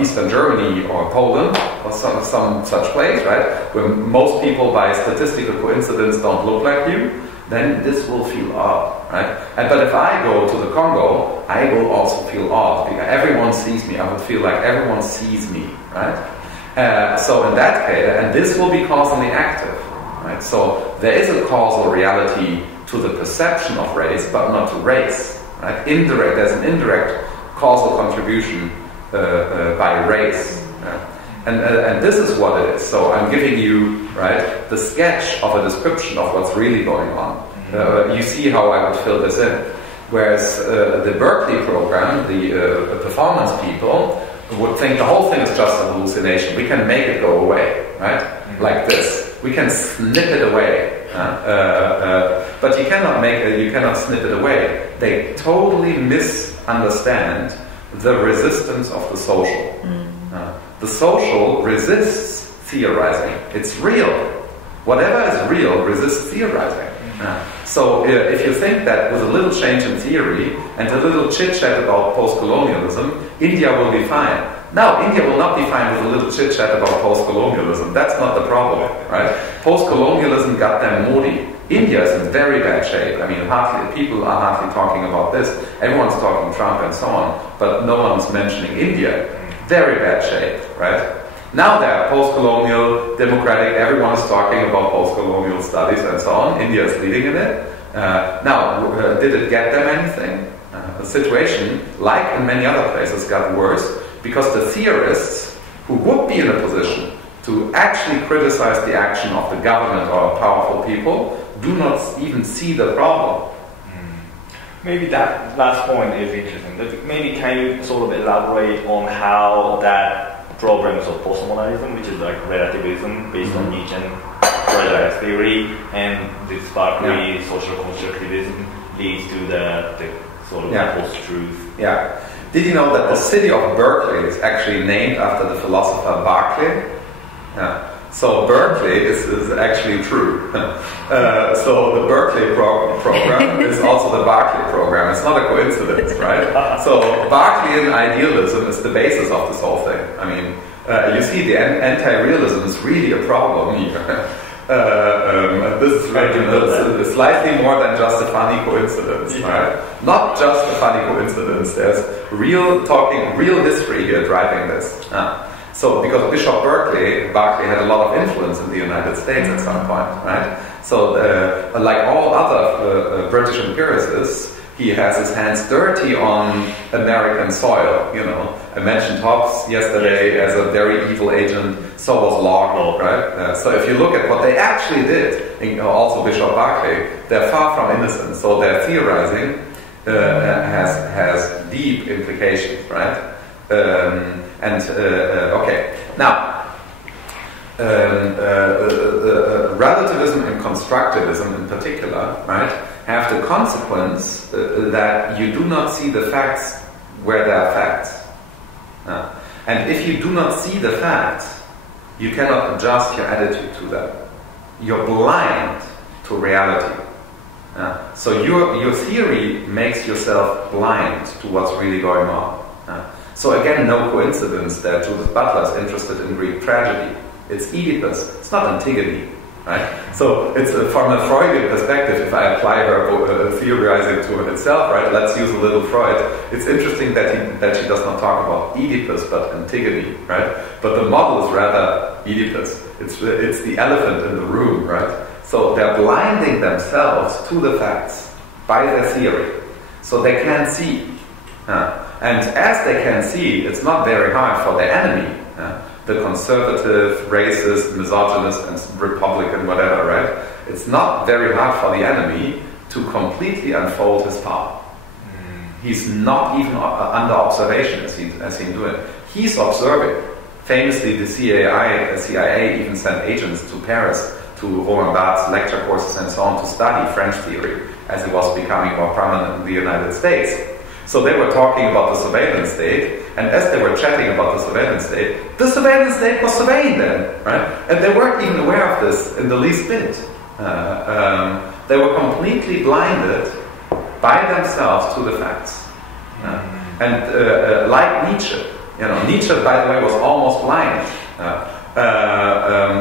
Eastern Germany or Poland or some such place, right? Where most people, by statistical coincidence, don't look like you, then this will feel odd, right? But if I go to the Congo, I will also feel odd because everyone sees me. I would feel like everyone sees me, right? So in that case, and this will be causally active, right? So there is a causal reality to the perception of race, but not to race, right? There's an indirect causal contribution by race. And this is what it is. So I'm giving you, right, the sketch of a description of what's really going on. You see how I would fill this in. Whereas the Berkeley program, the performance people, would think the whole thing is just a hallucination. We can make it go away, right? Like this. We can snip it away. But you cannot snip it away. They totally misunderstand the resistance of the social. The social resists theorizing. It's real. Whatever is real resists theorizing. So if you think that with a little change in theory and a little chit-chat about post-colonialism, India will be fine. No, India will not be fine with a little chit-chat about post-colonialism. That's not the problem, right? Post-colonialism got them Modi. India is in very bad shape. I mean, people are hardly talking about this. Everyone's talking Trump and so on, but no one's mentioning India. Very bad shape, right? Now they are post-colonial, democratic, everyone is talking about post-colonial studies and so on. India is leading in it. Now, did it get them anything? The situation, like in many other places, got worse because the theorists who would be in a position to actually criticize the action of the government or powerful people do not even see the problem. Maybe that last point is interesting. Maybe can you sort of elaborate on how that problems of postmodernism, which is like relativism based on Nietzsche and prejudice theory, and this Berkeley social constructivism leads to the sort of post-truth. Yeah. Did you know that the city of Berkeley is actually named after the philosopher Berkeley? Yeah. So Berkeley is actually true. So the Berkeley program is also the Berkeley program. It's not a coincidence, right? So Berkeleyan idealism is the basis of this whole thing. I mean, you see the anti-realism is really a problem here. This is really slightly more than just a funny coincidence, right? Not just a funny coincidence. There's real history here driving this. So, because Bishop Berkeley had a lot of influence in the United States at some point, right? So, like all other British empiricists, he has his hands dirty on American soil. I mentioned Hobbes yesterday as a very evil agent. So was Locke, right? So, if you look at what they actually did, also Bishop Berkeley, they're far from innocent. So, their theorizing has deep implications, right? Okay. Now, relativism and constructivism in particular, right, have the consequence that you do not see the facts where there are facts. And if you do not see the facts, you cannot adjust your attitude to them. You're blind to reality. So your theory makes yourself blind to what's really going on. So again, no coincidence that Judith Butler is interested in Greek tragedy. It's Oedipus, it's not Antigone. Right? So it's from a Freudian perspective, if I apply her theorizing to itself, right? Let's use a little Freud. It's interesting that she does not talk about Oedipus but Antigone, right? But the model is rather Oedipus. It's the elephant in the room, right? So they're blinding themselves to the facts by their theory, so they can't see. And as they can see, it's not very hard for the enemy. The conservative, racist, misogynist, and Republican, whatever, right? It's not very hard for the enemy to completely unfold his power. He's not even under observation as he's doing. He's observing. Famously, the CIA even sent agents to Paris to Roland Barthes' lecture courses and so on to study French theory as it was becoming more prominent in the United States. So they were talking about the surveillance state, and as they were chatting about the surveillance state was surveying them, right? And they weren't even aware of this in the least bit. They were completely blinded by themselves to the facts. And like Nietzsche, Nietzsche, by the way, was almost blind.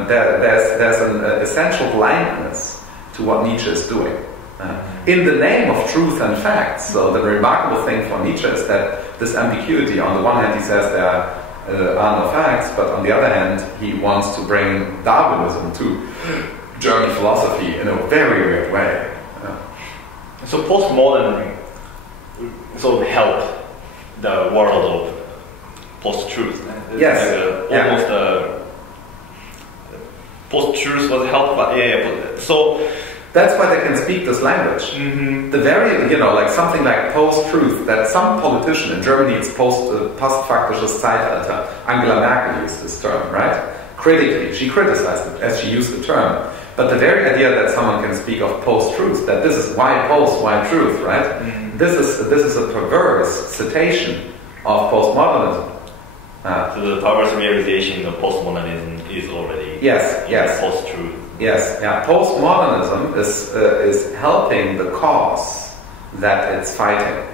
There's an essential blindness to what Nietzsche is doing. In the name of truth and facts. So the remarkable thing for Nietzsche is that this ambiguity, on the one hand he says there are no facts, but on the other hand he wants to bring Darwinism to German philosophy in a very weird way. So postmodern sort of helped the world of post-truth. Yes. Almost post-truth was helped by, so that's why they can speak this language. The very, like something like post-truth, that some politician in Germany, it's postfaktisches Zeitalter. Angela Merkel used this term, right? Critically, she criticized it as she used the term. But the very idea that someone can speak of post-truth, that this is why post, why truth, right? This is a perverse citation of postmodernism. So the perverse realization of postmodernism is already post-truth. Yes, postmodernism is helping the cause that it's fighting.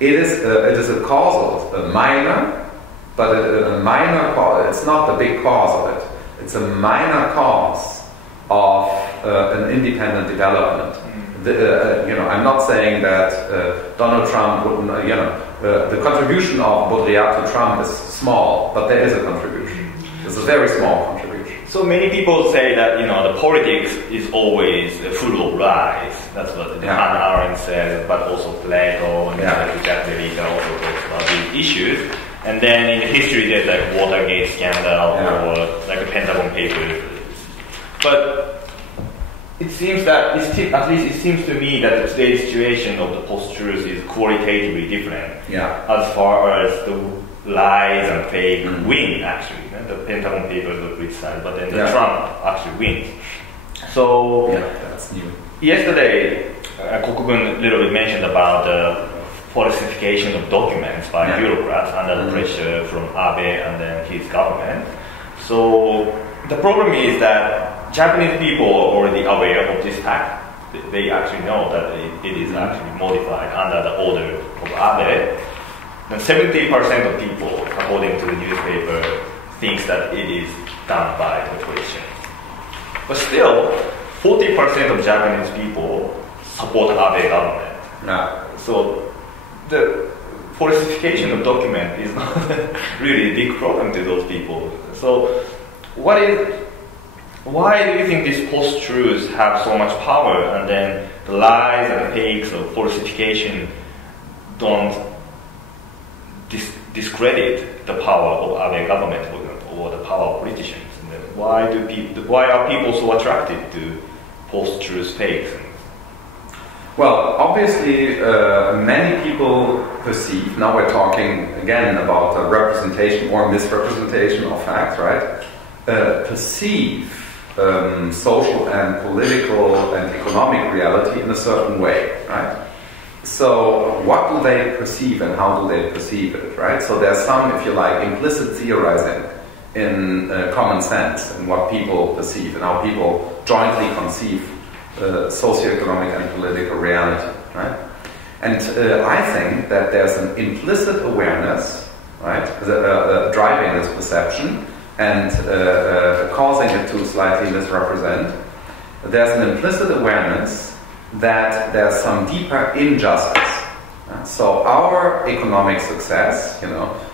It is a causal, a minor, but a minor cause. It's not the big cause of it. It's a minor cause of an independent development. I'm not saying that Donald Trump wouldn't. The contribution of Baudrillard to Trump is small, but there is a contribution. It's a very small contribution. So many people say that the politics is always full of lies. That's what Hannah Arendt says, but also Plato and Jack Derrida also talks about these issues. And then in the history there's like Watergate scandal or like the Pentagon Papers. But it seems that, at least it seems to me that today's situation of the post-truth is qualitatively different. As far as the lies and fake win, actually. The Pentagon Papers were criticized, but then Trump actually wins. So that's new. Yesterday, Kokubun a little bit mentioned about the falsification of documents by bureaucrats under the pressure from Abe and then his government. So the problem is that Japanese people are already aware of this fact. They actually know that it is actually modified under the order of Abe. And 70% of people, according to the newspaper, thinks that it is done by the politicians. But still, 40% of Japanese people support Abe government. So the falsification of document is not really a big problem to those people. So why do you think these post-truths have so much power, and then the lies and the fakes of falsification don't discredit the power of Abe government, for example, or the power of politicians? And then why are people so attracted to post-truth fakes? Well, obviously, many people perceive, now we're talking again about representation or misrepresentation of facts, right? Perceive social and political and economic reality in a certain way, right? So what do they perceive and how do they perceive it, right? So there's some, if you like, implicit theorizing in common sense and what people perceive and how people jointly conceive socioeconomic and political reality, right? And I think that there's an implicit awareness, right, driving this perception and causing it to slightly misrepresent. There's an implicit awareness that there's some deeper injustice. So our economic success,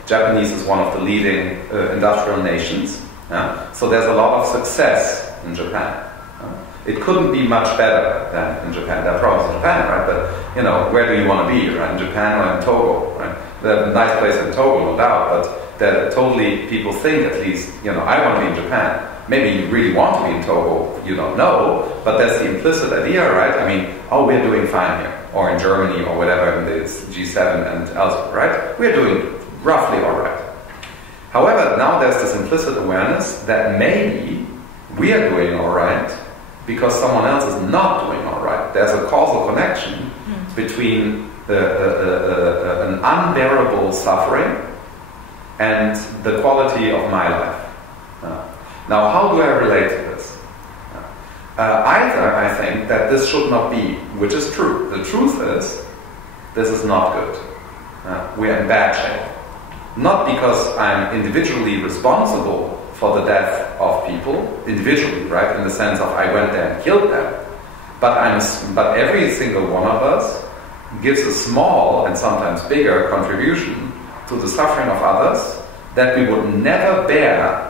Japanese is one of the leading industrial nations. So there's a lot of success in Japan. It couldn't be much better than in Japan. There are problems in Japan, right? But where do you want to be, right? In Japan or in Togo, right? There's a nice place in Togo, no doubt, but that totally people think, at least, I want to be in Japan. Maybe you really want to be in Togo, you don't know, but that's the implicit idea, right? I mean, we're doing fine here, or in Germany, or whatever, in the G7 and elsewhere, right? We're doing roughly all right. However, now there's this implicit awareness that maybe we are doing all right because someone else is not doing all right. There's a causal connection between an unbearable suffering and the quality of my life. Now, how do I relate to this? Either I think that this should not be, which is true. The truth is, this is not good. We're in bad shape. Not because I'm individually responsible for the death of people, individually, right, in the sense of I went there and killed them, but every single one of us gives a small and sometimes bigger contribution to the suffering of others that we would never bear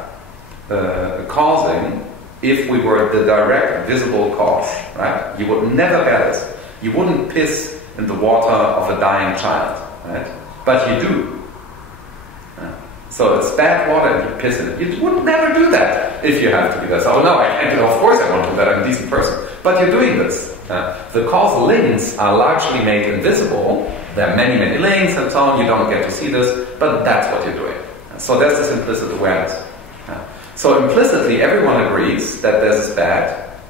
causing if we were the direct visible cause, right? You would never bear this. You wouldn't piss in the water of a dying child, right? But you do. So it's bad water and you piss in it. You would never do that if you have to do that. So, no, I can't do it. Of course I won't do that. I'm a decent person. But you're doing this. The causal links are largely made invisible. There are many, many links and so on. You don't get to see this, but that's what you're doing. So there's this implicit awareness. So implicitly, everyone agrees that this is bad.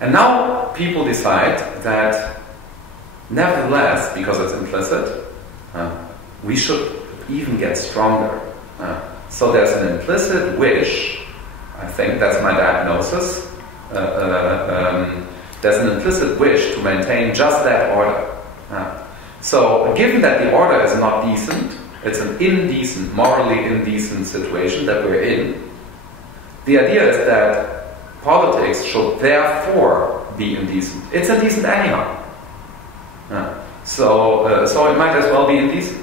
And now people decide that, nevertheless, because it's implicit, we should even get stronger. So there's an implicit wish, I think that's my diagnosis, there's an implicit wish to maintain just that order. So given that the order is not decent, it's an indecent, morally indecent situation that we're in, the idea is that politics should therefore be indecent. It's indecent anyhow. So it might as well be indecent.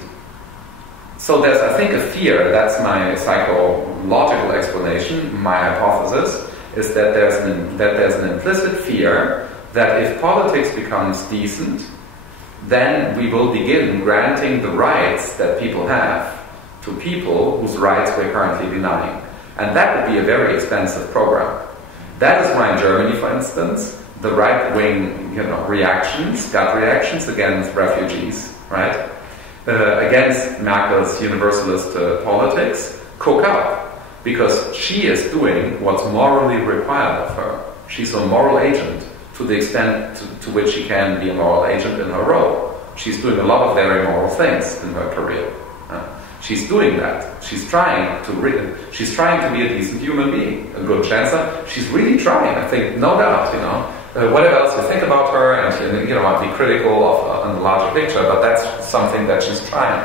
So there's, I think, a fear, that's my psychological explanation, my hypothesis, is that there's an implicit fear that if politics becomes decent, then we will begin granting the rights that people have to people whose rights we're currently denying. And that would be a very expensive program. That is why in Germany, for instance, the right-wing reactions, gut reactions against refugees, right? Against Merkel's universalist politics, cook up, because she is doing what's morally required of her. She's a moral agent to the extent to which she can be a moral agent in her role. She's doing a lot of very moral things in her career. She's doing that. She's trying to be a decent human being, a good chancellor. She's really trying, I think, no doubt, whatever else you think about her, and I'll be critical of on the larger picture, but that's something that she's trying.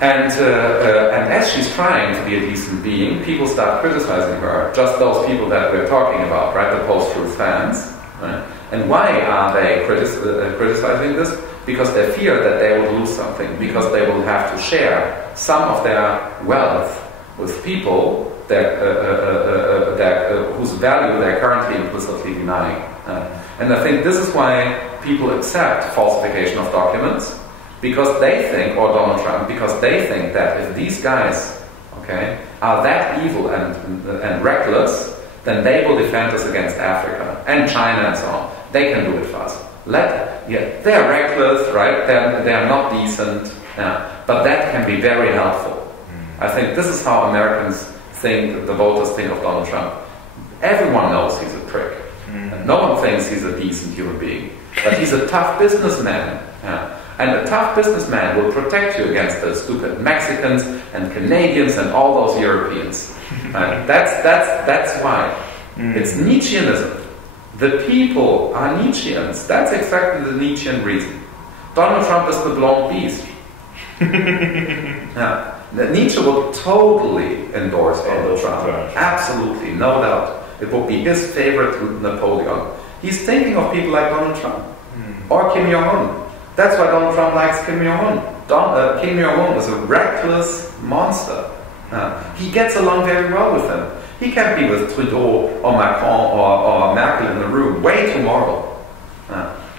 And as she's trying to be a decent being, people start criticizing her. Just those people that we're talking about, right? The post-truth fans. Right? And why are they criticizing this? Because they fear that they will lose something. Because they will have to share some of their wealth with people whose value they're currently implicitly denying. And I think this is why people accept falsification of documents, because they think, or Donald Trump, because they think that if these guys, are that evil and reckless, then they will defend us against Africa and China and so on. They can do it for us. They're reckless, right? They're not decent, but that can be very helpful. I think this is how Americans think, the voters think of Donald Trump. Everyone knows he's a prick. No one thinks he's a decent human being, but he's a tough businessman. And a tough businessman will protect you against the stupid Mexicans and Canadians and all those Europeans. That's why. It's Nietzscheanism. The people are Nietzscheans. That's exactly the Nietzschean reason. Donald Trump is the blonde beast. Yeah. Nietzsche would totally endorse Donald Trump. Absolutely, no doubt. It would be his favorite Napoleon. He's thinking of people like Donald Trump or Kim Jong-un. That's why Donald Trump likes Kim Jong-un. Kim Jong-un is a reckless monster. He gets along very well with him. He can't be with Trudeau or Macron or Merkel in the room. Way too moral.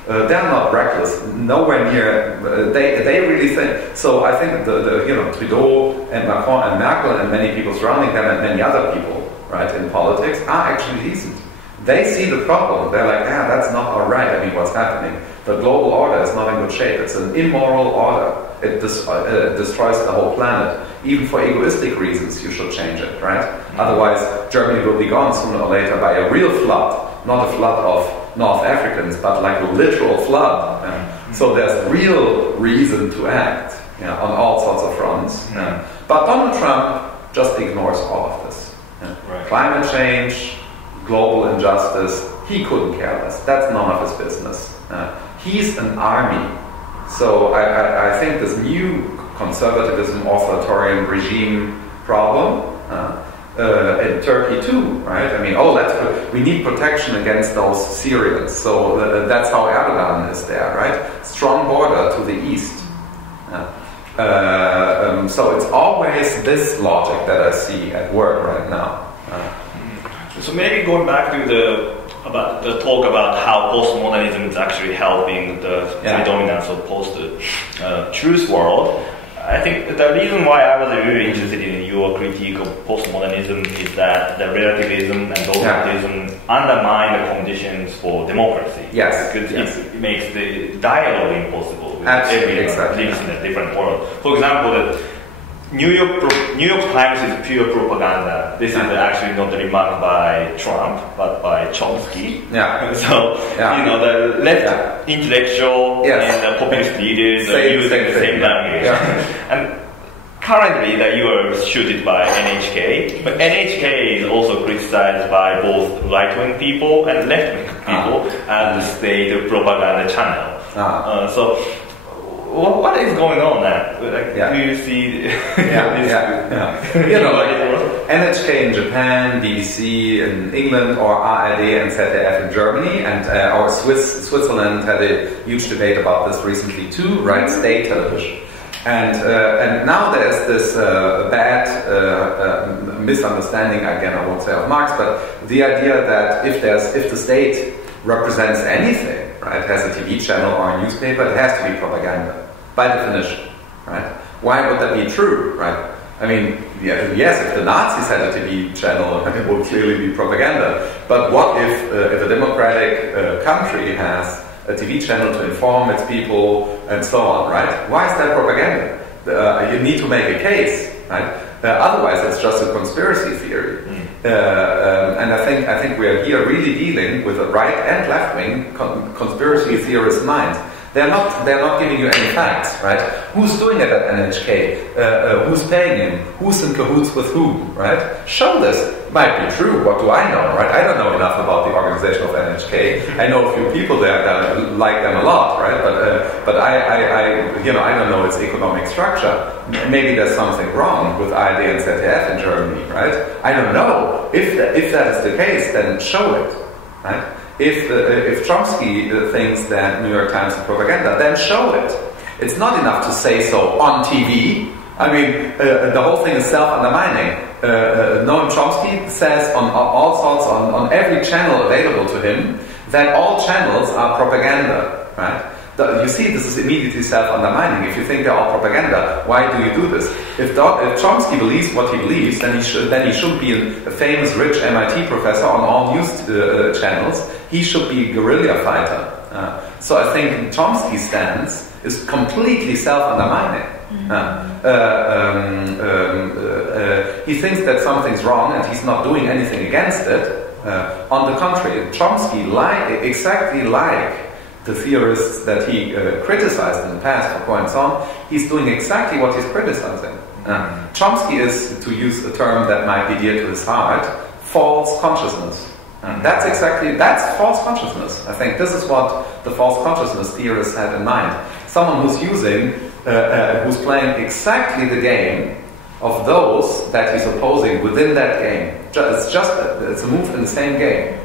They're not reckless, nowhere near. They really think. So I think Trudeau and Macron and Merkel and many people surrounding them and many other people, right, in politics are actually decent. They see the problem. They're like, that's not all right. I mean, what's happening? The global order is not in good shape. It's an immoral order. It destroys the whole planet. Even for egoistic reasons, you should change it, right? Otherwise, Germany will be gone sooner or later by a real flood, not a flood of North Africans, but like a literal flood. So there's real reason to act on all sorts of fronts. But Donald Trump just ignores all of this. Right. Climate change, global injustice, he couldn't care less. That's none of his business. He's an army. So I think this new conservatism, authoritarian regime problem in Turkey too, right? I mean, we need protection against those Syrians. So that's how Erdogan is there, right? Strong border to the east. So it's always this logic that I see at work right now. So maybe going back to the talk about how postmodernism is actually helping the predominance of post-truth world. I think the reason why I was really interested in your critique of postmodernism is that the relativism and dogmatism undermine the conditions for democracy. Yes. Because yes. it makes the dialogue impossible. Absolutely, everyone lives in a different world. For example, the New York Times is pure propaganda. This is actually not a remark by Trump, but by Chomsky. Yeah. So, the left intellectual and the populist leaders are using the same language. Yeah. And currently, you are shooted by NHK, but NHK is also criticized by both right-wing people and left-wing people as the state propaganda channel. So, what is going on now? Do you see NHK in Japan, BBC in England, or ARD and ZDF in Germany, and our Switzerland had a huge debate about this recently too, right? State television. And now there's this bad misunderstanding, again I won't say of Marx, but the idea that if the state represents anything, right, has a TV channel or a newspaper, it has to be propaganda, by definition, right? Why would that be true, right? I mean, yes, if the Nazis had a TV channel, it would clearly be propaganda. But what if a democratic country has a TV channel to inform its people and so on, right? Why is that propaganda? You need to make a case, right? Otherwise, it's just a conspiracy theory. And I think we are here really dealing with a right and left wing conspiracy theorist mind. They're not giving you any facts, right? Who's doing it at NHK? Who's paying him? Who's in cahoots with whom, right? Show this. Might be true. What do I know, right? I don't know enough about the organization of NHK. I know a few people there that like them a lot, right? But I don't know its economic structure. Maybe there's something wrong with ARD and ZDF in Germany, right? I don't know. If that is the case, then show it, right? If Chomsky thinks that New York Times is propaganda, then show it. It's not enough to say so on TV. I mean, the whole thing is self-undermining. Noam Chomsky says on all sorts, on every channel available to him, that all channels are propaganda, right? You see, this is immediately self-undermining. If you think they're all propaganda, why do you do this? If Chomsky believes what he believes, then he shouldn't be a famous, rich MIT professor on all news channels. He should be a guerrilla fighter. So I think Chomsky's stance is completely self-undermining. He thinks that something's wrong and he's not doing anything against it. On the contrary, Chomsky, exactly like the theorists that he criticized in the past for points on, he's doing exactly what he's criticizing. Chomsky is, to use a term that might be dear to his heart, false consciousness. And that's false consciousness. I think this is what the false consciousness theorists had in mind. Someone who's who's playing exactly the game of those that he's opposing within that game. It's a move in the same game.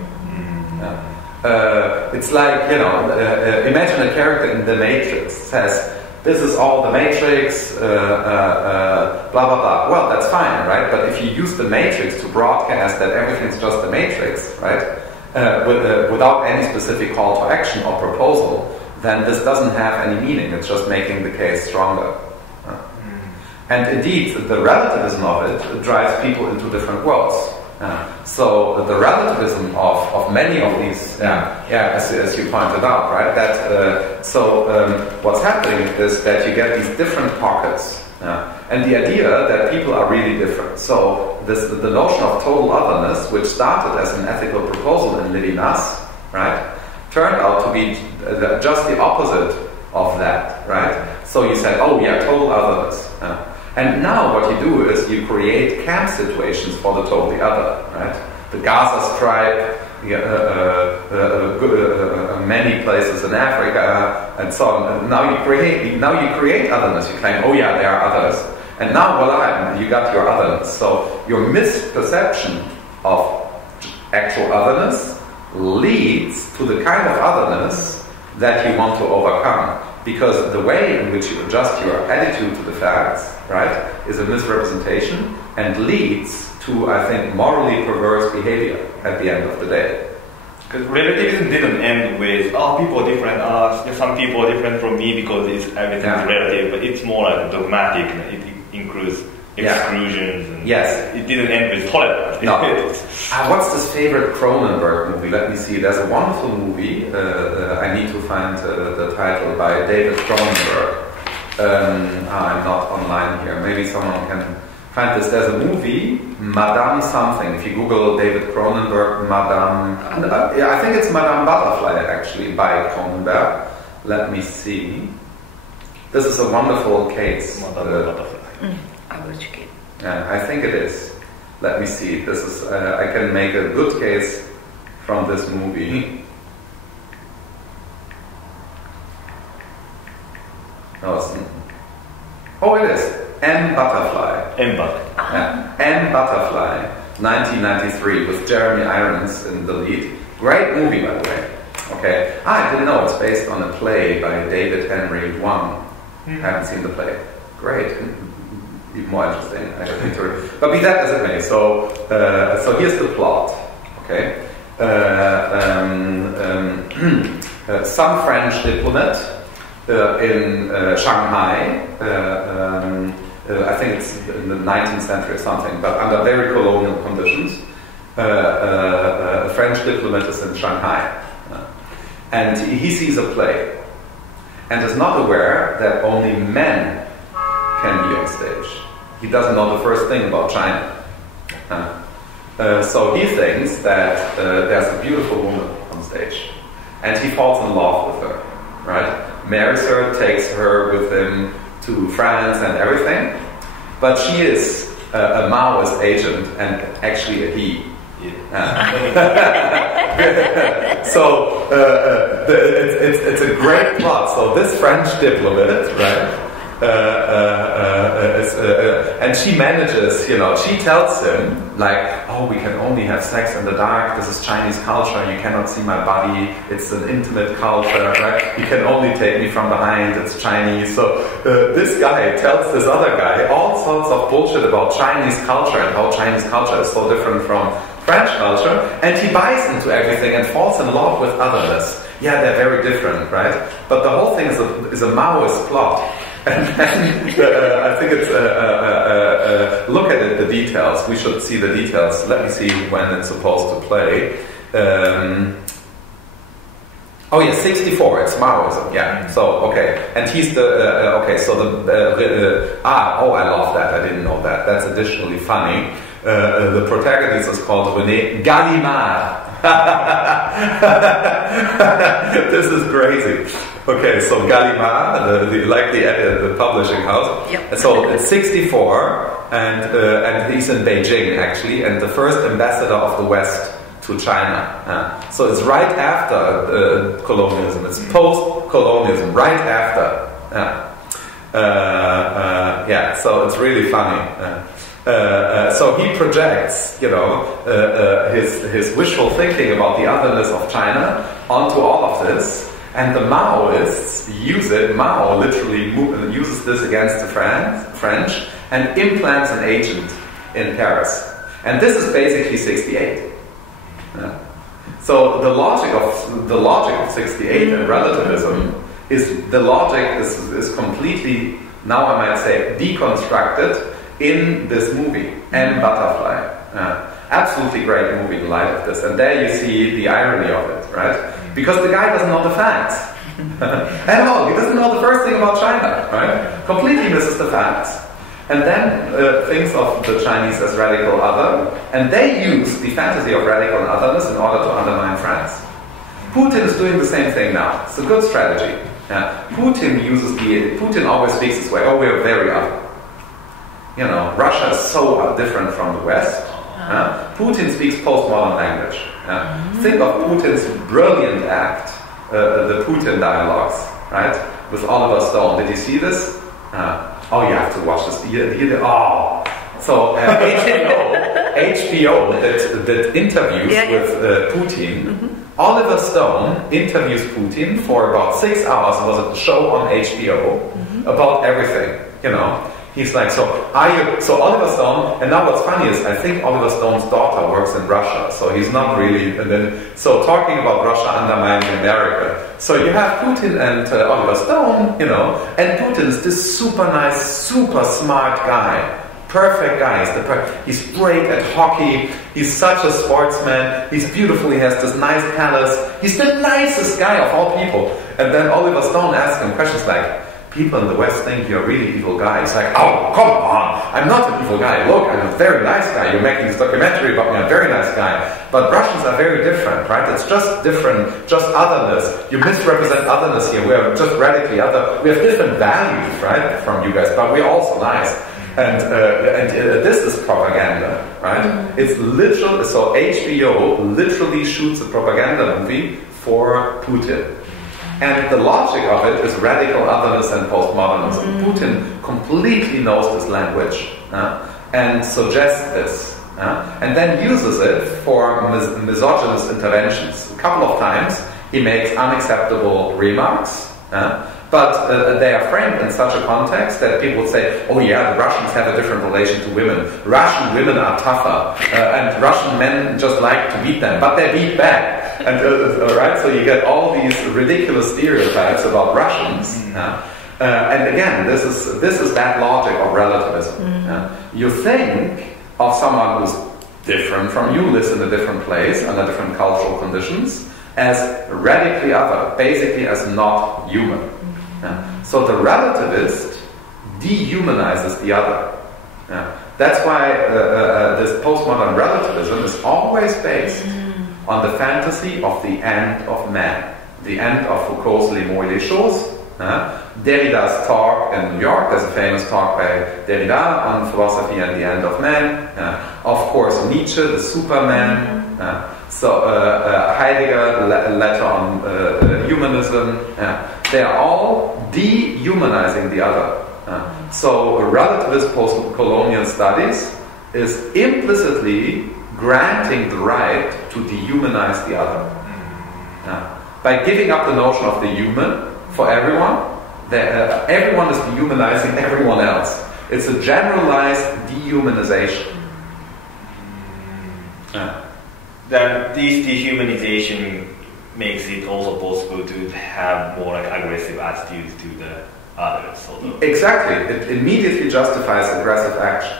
It's like, imagine a character in The Matrix says, this is all the Matrix, blah, blah, blah. Well, that's fine, right? But if you use the Matrix to broadcast that everything's just the Matrix, right? Without any specific call to action or proposal, then this doesn't have any meaning. It's just making the case stronger. And indeed, the relativism of it drives people into different worlds. So the relativism of many of these, as you pointed out, right? What's happening is that you get these different pockets, and the idea that people are really different. So the notion of total otherness, which started as an ethical proposal in Levinas, right, turned out to be just the opposite of that, right? So you said, oh yeah, total otherness. And now what you do is you create camp situations for the totally other, right? The Gaza Strip, many places in Africa, and so on. And now you create otherness. You claim, oh yeah, there are others. And now voila, you got your otherness. So your misperception of actual otherness leads to the kind of otherness that you want to overcome. Because the way in which you adjust your attitude to the facts, right, is a misrepresentation and leads to, I think, morally perverse behavior at the end of the day. Because relativism didn't end with, oh, people are different, some people are different from me because everything is relative, but it's more like dogmatic, it includes exclusions. And it didn't end with tolerance. No. What's this favorite Cronenberg movie? Let me see. There's a wonderful movie, I need to find the title, by David Cronenberg. I'm not online here. Maybe someone can find this. There's a movie, Madame something. If you Google David Cronenberg, Madame... I think it's Madame Butterfly, actually, by Cronenberg. Let me see. This is a wonderful case. Madame Butterfly. I will check it. I think it is. Let me see. This is. I can make a good case from this movie. No, it is. M. Butterfly. M. Butterfly. M. Butterfly, 1993, with Jeremy Irons in the lead. Great movie, by the way. Okay. I didn't know it's based on a play by David Henry Wong. Haven't seen the play. Great. Even more interesting. But be that as it may, so here's the plot. Okay, some French diplomat in Shanghai. I think it's in the 19th century or something, but under very colonial conditions. A French diplomat is in Shanghai, and he sees a play, and is not aware that only men can be on stage. He doesn't know the first thing about China. So he thinks that there's a beautiful woman on stage, and he falls in love with her, right? Marries her, takes her with him to France and everything, but she is a Maoist agent and actually a he. So it's a great plot. So this French diplomat, right? And she manages, she tells him, like, oh, we can only have sex in the dark, this is Chinese culture, you cannot see my body, it's an intimate culture, right? You can only take me from behind, it's Chinese. So this guy tells this other guy all sorts of bullshit about Chinese culture and how Chinese culture is so different from French culture, and he buys into everything and falls in love with otherness. Yeah, they're very different, right? But the whole thing is a Maoist plot. And I think it's look at it, the details. We should see the details. Let me see when it's supposed to play. Oh yeah, 64. It's Maoism. Yeah. So okay, and he's the okay. So I love that. I didn't know that. That's additionally funny. The protagonist is called René Gallimard. This is crazy. Okay, so Gallimard, the publishing house. Yep. So it's 64, and he's in Beijing actually, and the first ambassador of the West to China. So it's right after colonialism. It's post-colonialism, right after. So it's really funny. So he projects, his wishful thinking about the otherness of China onto all of this, and the Maoists use it. Mao literally uses this against the French and implants an agent in Paris. And this is basically 68. So the logic of 68 and relativism is completely, now I might say, deconstructed in this movie, and Butterfly. Absolutely great movie in light of this. And there you see the irony of it, right? Because the guy doesn't know the facts at all. He doesn't know the first thing about China, right? Completely misses the facts. And then thinks of the Chinese as radical other, and they use the fantasy of radical otherness in order to undermine France. Putin is doing the same thing now. It's a good strategy. Putin always speaks this way, oh, we're very other. Russia is so different from the West. Putin speaks postmodern language. Think of Putin's brilliant act, the Putin dialogues, right? With Oliver Stone. Did you see this? Oh, you have to watch this. So HBO that interviews with Putin. Oliver Stone interviews Putin for about 6 hours. It was a show on HBO about everything. He's like, so Oliver Stone, and now what's funny is I think Oliver Stone's daughter works in Russia, so he's not really, so talking about Russia undermining America. So you have Putin and Oliver Stone, and Putin is this super nice, super smart guy. Perfect guy. He's great at hockey. He's such a sportsman. He's beautiful. He has this nice palace. He's the nicest guy of all people. And then Oliver Stone asks him questions like, people in the West think you're a really evil guy. He's like, oh, come on. I'm not an evil guy. Look, I'm a very nice guy. You're making this documentary about me. I'm a very nice guy. But Russians are very different, right? It's just different, just otherness. You misrepresent otherness here. We are just radically other. We have different values, right, from you guys, but we're also nice. And this is propaganda, right? It's literal. So HBO literally shoots a propaganda movie for Putin. And the logic of it is radical otherness and postmodernism. Putin completely knows this language and suggests this, and then uses it for misogynist interventions. A couple of times he makes unacceptable remarks, but they are framed in such a context that people would say, oh yeah, the Russians have a different relation to women. Russian women are tougher, and Russian men just like to beat them, but they beat back. And right, so you get all these ridiculous stereotypes about Russians. And again, this is that logic of relativism. You think of someone who's different from you, lives in a different place, under different cultural conditions, as radically other, basically as not human. So the relativist dehumanizes the other. That's why this postmodern relativism is always based on the fantasy of the end of man, the end of Foucault's Les Mots et les Choses. Derrida's talk in New York, there's a famous talk by Derrida on philosophy and the end of man. Of course, Nietzsche, the Superman. Heidegger, letter on humanism. They are all dehumanizing the other. So relativist post-colonial studies is implicitly granting the right to dehumanize the other. By giving up the notion of the human for everyone, everyone is dehumanizing everyone else. It's a generalized dehumanization. Then this dehumanization makes it also possible to have more like aggressive attitudes to the others. Exactly. It immediately justifies aggressive action.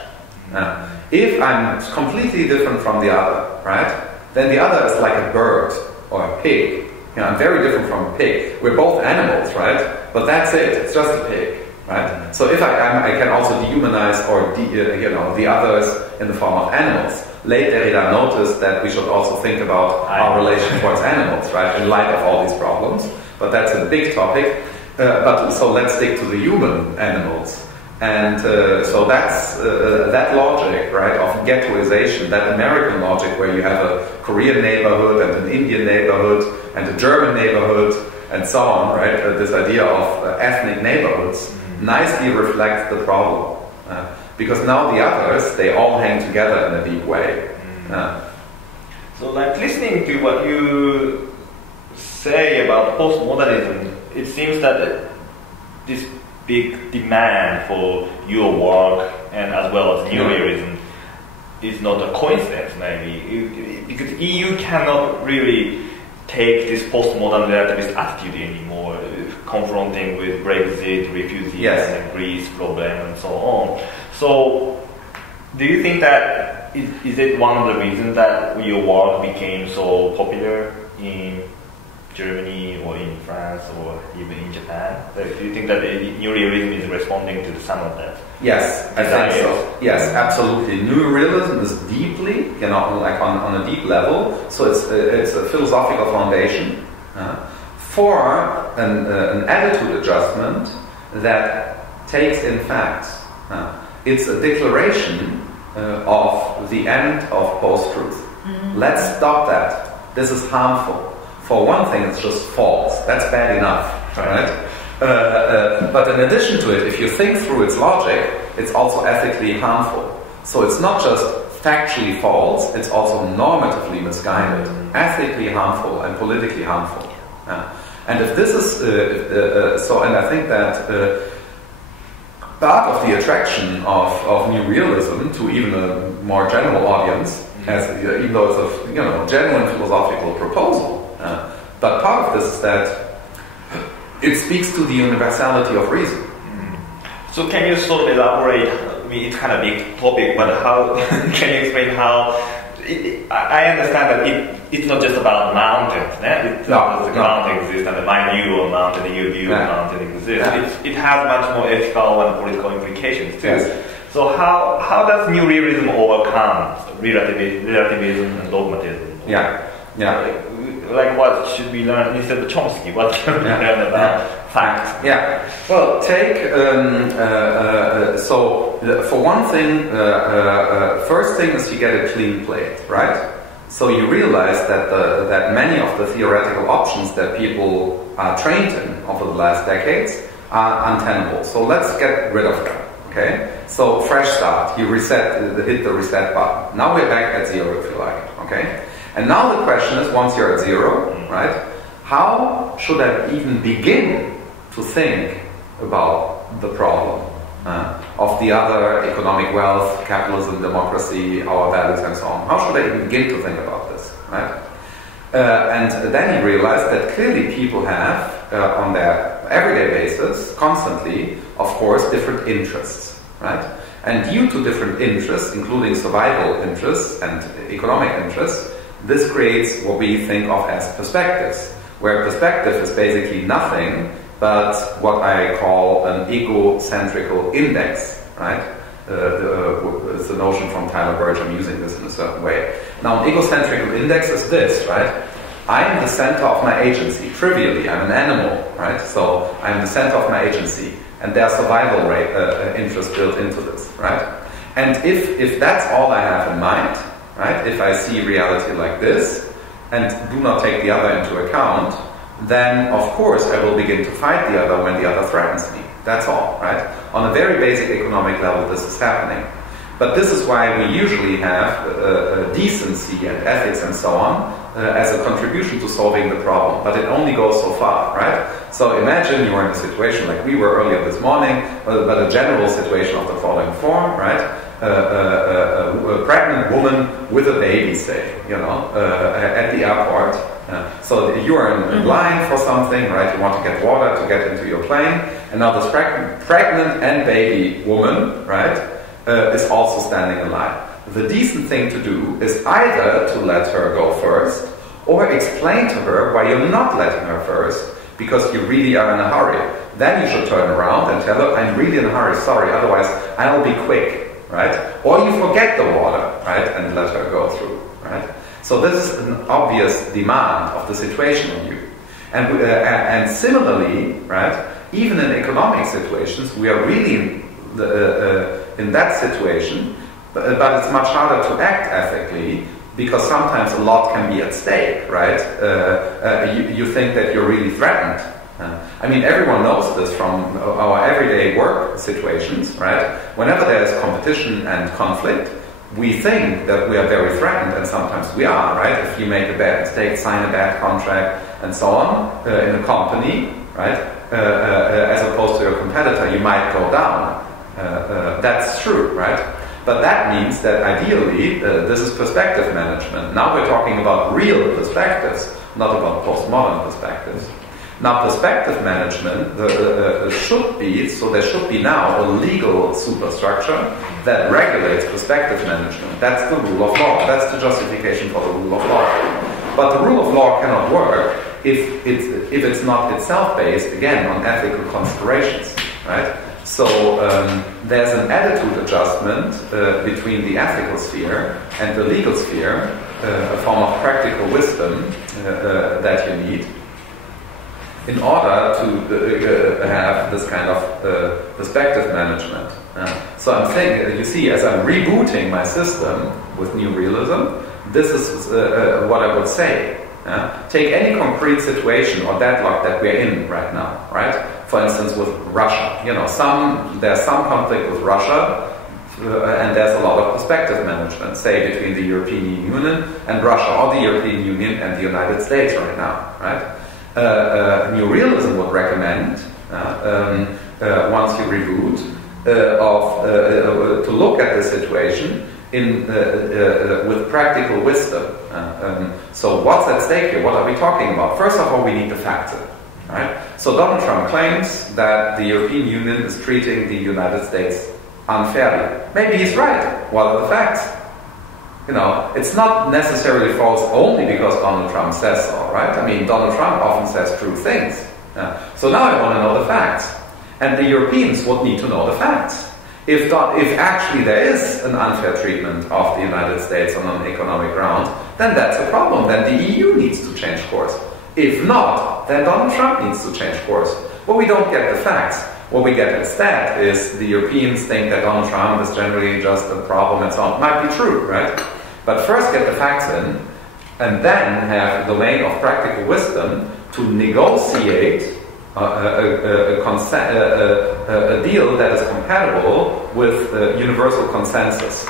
If I'm completely different from the other, right, then the other is like a bird or a pig. I'm very different from a pig. We're both animals, right? But that's it. It's just a pig, right? So if I can also dehumanize or the others in the form of animals. Late Derrida noticed that we should also think about our relation towards animals, right, in light of all these problems. But that's a big topic. So let's stick to the human animals. And so that's that logic, right, of ghettoization, that American logic where you have a Korean neighborhood and an Indian neighborhood and a German neighborhood and so on, right? This idea of ethnic neighborhoods nicely reflects the problem. Because now the others, they all hang together in a deep way. So like listening to what you say about postmodernism, it seems that this big demand for your work and as well as new realism is not a coincidence maybe, because EU cannot really take this postmodern relativist attitude anymore, confronting with Brexit, refugees and Greece problem and so on. So do you think that is it one of the reasons that your work became so popular in Germany or in France or even in Japan? Do you think that new realism is responding to some of that? Yes, I think so. Yes, absolutely. New realism is deeply, like on a deep level. So it's a philosophical foundation for an attitude adjustment that takes in facts. It's a declaration of the end of post-truth. Let's stop that. This is harmful. For one thing, it's just false. That's bad enough, right? But in addition to it, if you think through its logic, it's also ethically harmful. So it's not just factually false, it's also normatively misguided, ethically harmful and politically harmful. And if this is, and I think that part of the attraction of new realism to even a more general audience, even though it's a genuine philosophical proposal, but part of this is that it speaks to the universality of reason. So can you sort of elaborate? I mean, it's kind of a big topic, but how can you explain how? I understand that it's not just about mountains. Mountain exists, and my view of mountain, your view of mountain exists. It has much more ethical and political implications too. Yes. So how does new realism overcome relativism and dogmatism? Like what should we learn instead of Chomsky? What can we learn about facts? Well, for one thing, first thing is you get a clean plate, right? So you realize that many of the theoretical options that people are trained in over the last decades are untenable. So let's get rid of them. Okay? So fresh start. You hit the reset button. Now we're back at zero, if you like. Okay? And now the question is, once you're at zero, right, how should I even begin to think about the problem of the other economic wealth, capitalism, democracy, our values, and so on? How should I even begin to think about this, right? And then you realize that clearly people have, on their everyday basis, constantly, of course, different interests, right? And due to different interests, including survival interests and economic interests, this creates what we think of as perspectives, where perspective is basically nothing but what I call an egocentrical index, right? It's the notion from Tyler Birch. I'm using this in a certain way. Now, an egocentrical index is this, right? I'm the center of my agency. Trivially, I'm an animal, right? So I'm the center of my agency, and there's survival interest built into this, right? And if that's all I have in mind, right? If I see reality like this and do not take the other into account, then of course I will begin to fight the other when the other threatens me. That's all, right? On a very basic economic level, this is happening. But this is why we usually have decency and ethics and so on as a contribution to solving the problem. But it only goes so far, right? So imagine you are in a situation like we were earlier this morning, but a general situation of the following form, right? A pregnant woman with a baby, say, at the airport. So you're in line for something, right? You want to get water to get into your plane, and now this pregnant and baby woman, right, is also standing in line. The decent thing to do is either to let her go first, or explain to her why you're not letting her first, because you really are in a hurry. Then you should turn around and tell her, I'm really in a hurry, sorry, otherwise I'll be quick. Right? Or you forget the water, right, and let her go through, right? So this is an obvious demand of the situation on you. And similarly, right, even in economic situations, we are really in that situation, but it's much harder to act ethically because sometimes a lot can be at stake, right? You think that you're really threatened. I mean, everyone knows this from our everyday work situations, right? Whenever there's competition and conflict, we think that we are very threatened, and sometimes we are, right? If you make a bad mistake, sign a bad contract, and so on, in a company, right? As opposed to your competitor, you might go down. That's true, right? But that means that ideally, this is perspective management. Now we're talking about real perspectives, not about postmodern perspectives. Now, perspective management should be, so there should be now a legal superstructure that regulates perspective management. That's the rule of law. That's the justification for the rule of law. But the rule of law cannot work if it's not itself based, again, on ethical considerations, right? So there's an attitude adjustment between the ethical sphere and the legal sphere, a form of practical wisdom that you need in order to have this kind of perspective management. So I'm saying, you see, as I'm rebooting my system with new realism, this is what I would say. Take any concrete situation or deadlock that we're in right now, right? For instance, with Russia. You know, there's some conflict with Russia, and there's a lot of perspective management, say, between the European Union and Russia, or the European Union and the United States right now, right? New realism would recommend, once you reboot, to look at the situation with practical wisdom. So what's at stake here? What are we talking about? First of all, we need the facts. Right? So Donald Trump claims that the European Union is treating the United States unfairly. Maybe he's right. What are the facts? You know, it's not necessarily false only because Donald Trump says so, right? I mean, Donald Trump often says true things. So now I want to know the facts. And the Europeans would need to know the facts. If actually there is an unfair treatment of the United States on an economic ground, then that's a problem. Then the EU needs to change course. If not, then Donald Trump needs to change course. Well, we don't get the facts. What we get instead is the Europeans think that Donald Trump is generally just a problem and so on. Might be true, right? But first get the facts in, and then have the domain of practical wisdom to negotiate a deal that is compatible with universal consensus.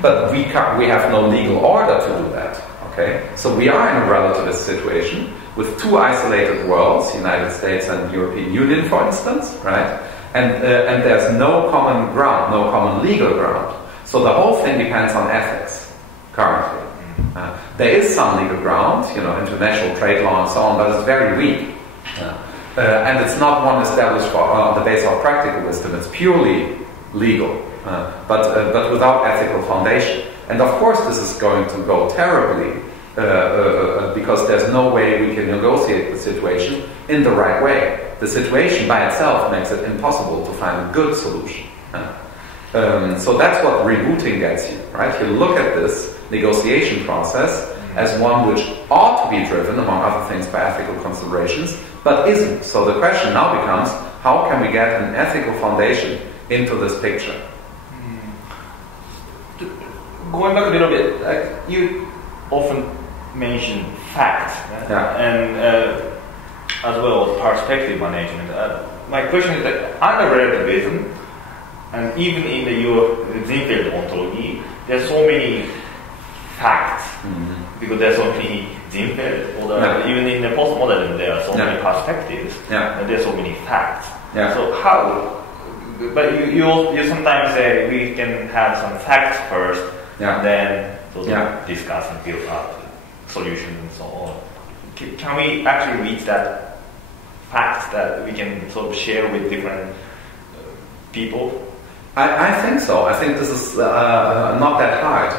But we have no legal order to do that. Okay, so we are in a relativist situation with two isolated worlds, United States and European Union, for instance, right? And there's no common ground, no common legal ground. So the whole thing depends on ethics currently. There is some legal ground, you know, international trade law and so on, but it's very weak. And it's not one established on the basis of practical wisdom. It's purely legal, but without ethical foundation. And of course this is going to go terribly because there's no way we can negotiate the situation in the right way. The situation by itself makes it impossible to find a good solution. So that's what rebooting gets you, right? You look at this negotiation process as one which ought to be driven, among other things, by ethical considerations, but isn't. So the question now becomes, how can we get an ethical foundation into this picture? Going back a little bit, you often mention facts, and as well as perspective management. My question is that under relativism, and even in your Zinfeld ontology, there's so many facts, because there's so many Zinfeld, or even in the postmodernism there are so many perspectives, and there's so many facts. So how? But you sometimes say we can have some facts first, and then sort of discuss and build up solutions and so on. Can we actually reach that facts that we can sort of share with different people? I think so. I think this is not that hard.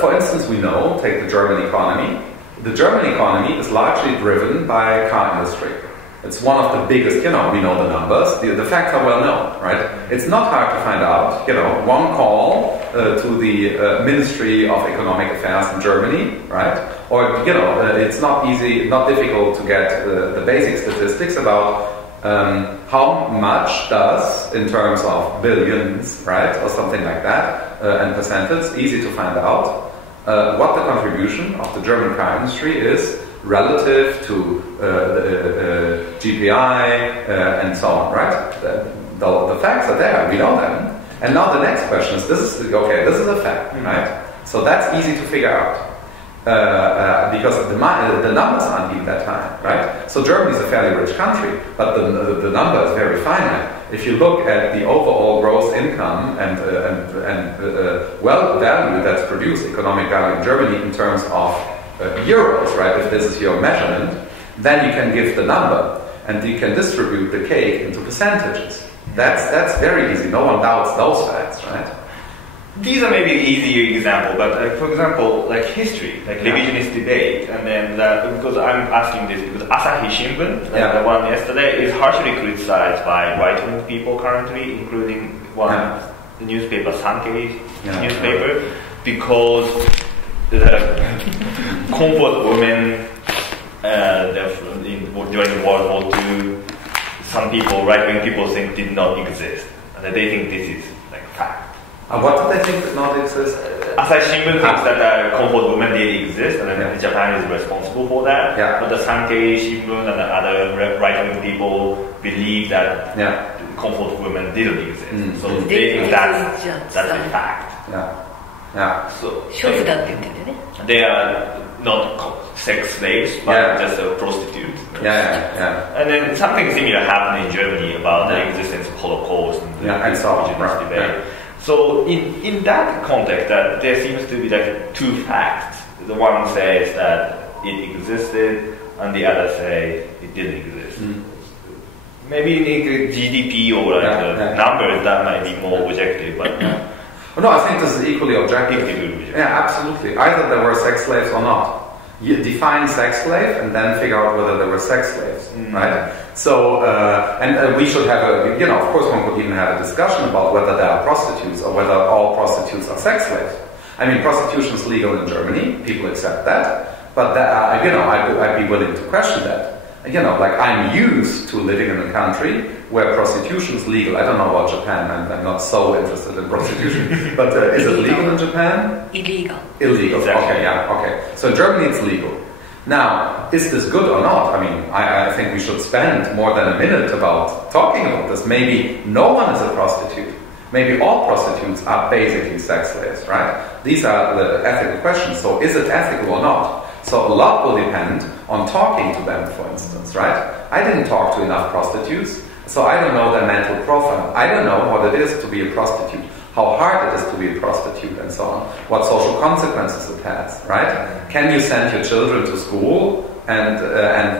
For instance, we know, take the German economy. The German economy is largely driven by car industry. It's one of the biggest, we know the numbers. The facts are well known, right? It's not hard to find out, one call to the Ministry of Economic Affairs in Germany, right? Or, it's not easy, not difficult to get the basic statistics about how much does, in terms of billions, right, or something like that, and percentage, easy to find out, what the contribution of the German car industry is relative to GPI and so on, right? The facts are there, we know them. And now the next question is, this is a fact, right? So that's easy to figure out. Because the numbers aren't even that high, right? So Germany is a fairly rich country, but the number is very finite. If you look at the overall gross income and value that's produced, economic value in Germany in terms of euros, right? If this is your measurement, then you can give the number and you can distribute the cake into percentages. That's very easy. No one doubts those facts, right? These are maybe easier example, but for example, like history, like revisionist debate, and then because I'm asking this because Asahi Shimbun, the one yesterday, is harshly criticized by right-wing people currently, including the newspaper Sankei newspaper, because the comfort women during World War II, some people, right-wing people, think did not exist, and they think this is like fact. What did they think did not exist? Asahi Shimbun thinks that comfort women did exist, and then Japan is responsible for that. Yeah. But the Sankei Shimbun and the other right-wing people believe that comfort women didn't exist. So they think that's a fact. So they are not sex slaves, but just a prostitute. And then something similar happened in Germany about the existence of Holocaust and so on. Debate. So in that context, that there seems to be like two facts. The one says that it existed, and the other say it didn't exist. Maybe in the GDP or the numbers that might be more objective, but no, I think this is equally objective. Yeah, absolutely. Either there were sex slaves or not. You define sex slave and then figure out whether there were sex slaves, right? So, and we should have of course one could even have a discussion about whether there are prostitutes or whether all prostitutes are sex slaves. I mean, prostitution is legal in Germany, people accept that, but I'd be willing to question that. Like I'm used to living in a country where prostitution is legal. I don't know about Japan, I'm not so interested in prostitution, but is it legal in Japan? Illegal. Illegal, exactly. Okay. So in Germany it's legal. Now, is this good or not? I mean, I think we should spend more than a minute about talking about this. Maybe no one is a prostitute. Maybe all prostitutes are basically sex slaves, right? These are the ethical questions. So is it ethical or not? So a lot will depend on talking to them, for instance, right? I didn't talk to enough prostitutes, so I don't know their mental profile. I don't know what it is to be a prostitute, how hard it is to be a prostitute, and so on. What social consequences it has, right? Can you send your children to school and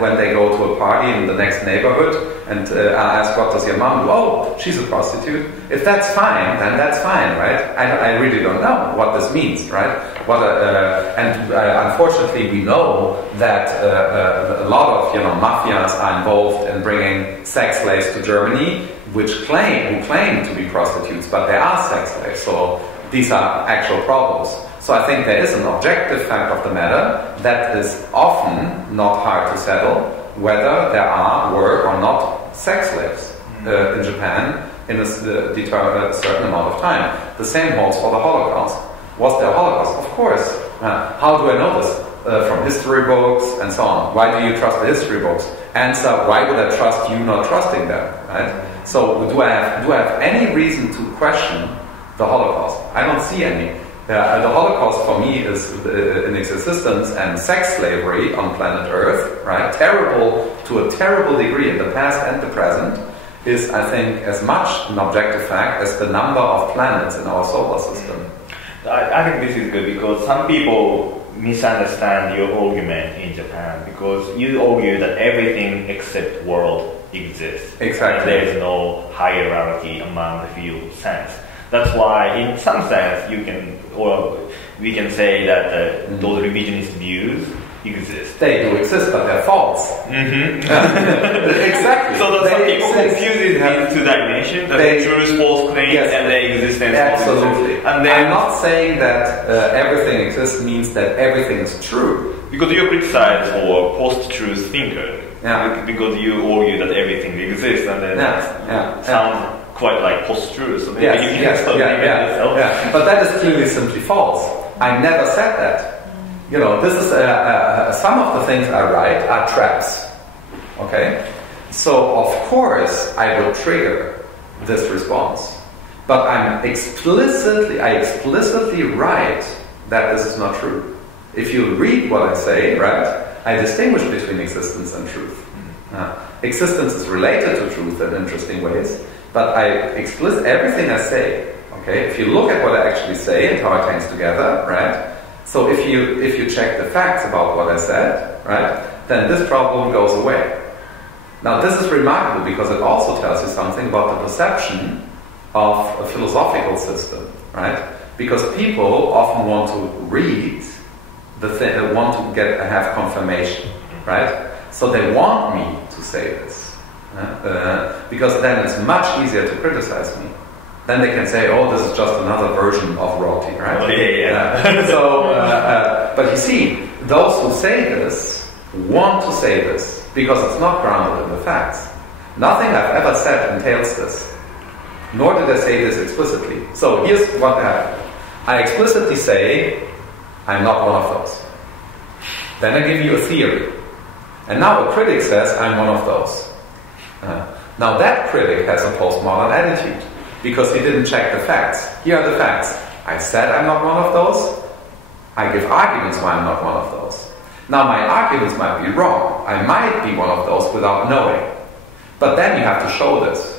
when they go to a party in the next neighborhood and ask, what does your mom do? Oh, she's a prostitute. If that's fine, then that's fine, right? I really don't know what this means, right? Unfortunately, we know that a lot of mafias are involved in bringing sex slaves to Germany, who claim to be prostitutes, but they are sex slaves. So these are actual problems. So I think there is an objective fact of the matter that is often not hard to settle, whether there were or not sex slaves in Japan in a certain amount of time. The same holds for the Holocaust. Was there a Holocaust? Of course. How do I know this? From history books and so on. Why do you trust the history books? Answer, why would I trust you not trusting them? Right? So do I have any reason to question the Holocaust? I don't see any. The Holocaust for me is in its existence and sex slavery on planet Earth, right? Terrible to a terrible degree in the past and the present, is, I think, as much an objective fact as the number of planets in our solar system. I think this is good because some people misunderstand your argument in Japan because you argue that everything except world exists. Exactly. And there is no hierarchy among the few sense. That's why, in some sense, we can say that those revisionist views exist. They do exist, but they're false. Exactly. So some people confuse these two dimensions, the true false claims and their existence. Absolutely. And I'm not saying that everything exists means that everything is true. because you're criticized for post-truth thinker. Yeah. Because you argue that everything exists, and then it sounds quite like post-truth. So maybe you can yourself. Yeah. But that is clearly simply false. I never said that. You know, this is some of the things I write are traps. Okay, so of course I will trigger this response, but I explicitly write that this is not true. If you read what I say, right, I distinguish between existence and truth. Existence is related to truth in interesting ways, but everything I say. Okay, if you look at what I actually say and how it hangs together, right. So if you check the facts about what I said, right, then this problem goes away. Now this is remarkable because it also tells you something about the perception of a philosophical system, right? Because people often want to read the thing, want to have confirmation, right? So they want me to say this, because then it's much easier to criticize me. Then they can say, "Oh, this is just another version of roti," right? Oh, yeah. But you see, those who say this want to say this because it's not grounded in the facts. Nothing I've ever said entails this, nor did I say this explicitly. So here's what happened. I explicitly say, I'm not one of those. Then I give you a theory. And now a critic says, I'm one of those. Now that critic has a postmodern attitude, because he didn't check the facts. Here are the facts. I said I'm not one of those. I give arguments why I'm not one of those. Now my arguments might be wrong. I might be one of those without knowing. But then you have to show this.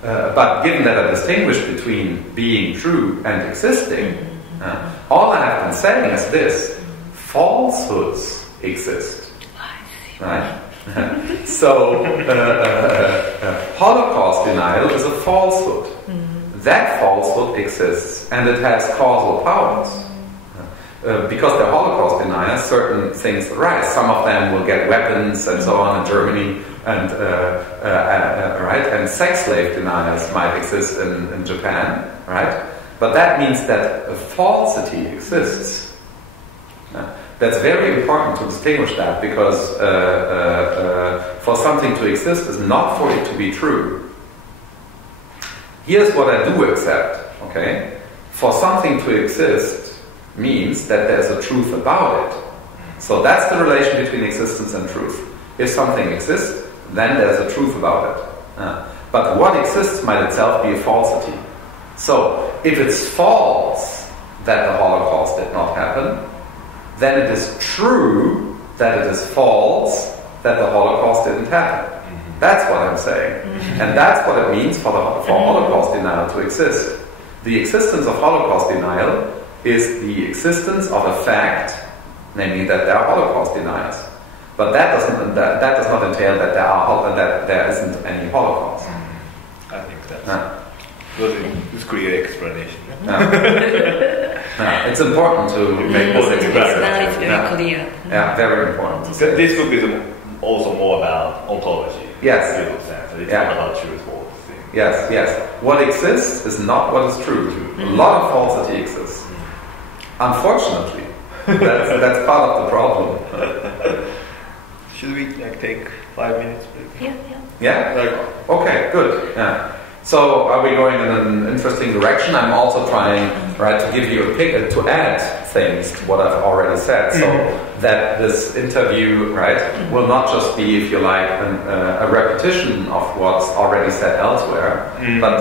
But given that I distinguish between being true and existing, all I have been saying is this: falsehoods exist. Right? So Holocaust denial is a falsehood. That falsehood exists, and it has causal powers. Because they're Holocaust deniers, certain things arise. Some of them will get weapons and so on in Germany, and right, and sex slave deniers might exist in Japan, right? But that means that a falsity exists. That's very important to distinguish that, because for something to exist is not for it to be true. Here's what I do accept, okay? For something to exist means that there's a truth about it. So that's the relation between existence and truth. If something exists, then there's a truth about it. But what exists might itself be a falsity. So if it's false that the Holocaust did not happen, then it is true that it is false that the Holocaust didn't happen. That's what I'm saying. And that's what it means for Holocaust denial to exist. The existence of Holocaust denial is the existence of a fact, namely that there are Holocaust deniers. But that does not entail that there isn't any Holocaust. I think that's a clear explanation. It's important to make this explicit. Now it's very clear. Yeah, very important. This book is also more about ontology. Yes. It's not about truth or thing. Yes. What exists is not what is true. A lot of falsity exists. Unfortunately, that's part of the problem. Should we take 5 minutes, please? Yeah? Okay, good. Yeah. So are we going in an interesting direction? I'm also trying, right, to give you a pick, to add things to what I've already said, so that this interview, right, will not just be, if you like, a repetition of what's already said elsewhere, but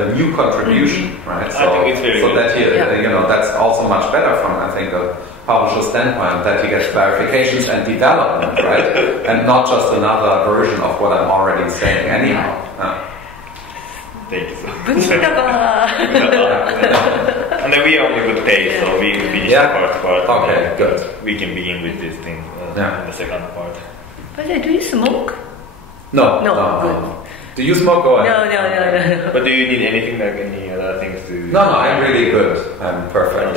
a new contribution, right? So, I think it's very good. That you know, that's also much better from, I think, a publisher's standpoint, that he gets clarifications and development, right, and not just another version of what I'm already saying anyhow. Thank you so much. And then we are on a good pace, so we finish the first part. Okay, good. We can begin with this thing in the second part. But do you smoke? No. Good. Do you smoke? Go ahead. No. But do you need anything, like any other things to... No, I'm really good. I'm perfect.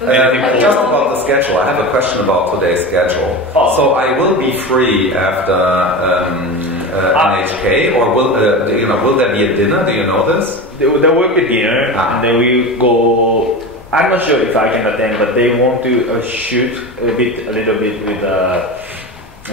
Just about the schedule, I have a question about today's schedule. So I will be free after NHK, or will there be a dinner? Do you know this? There will be dinner, and then we go I'm not sure if I can attend, but they want to shoot a little bit with a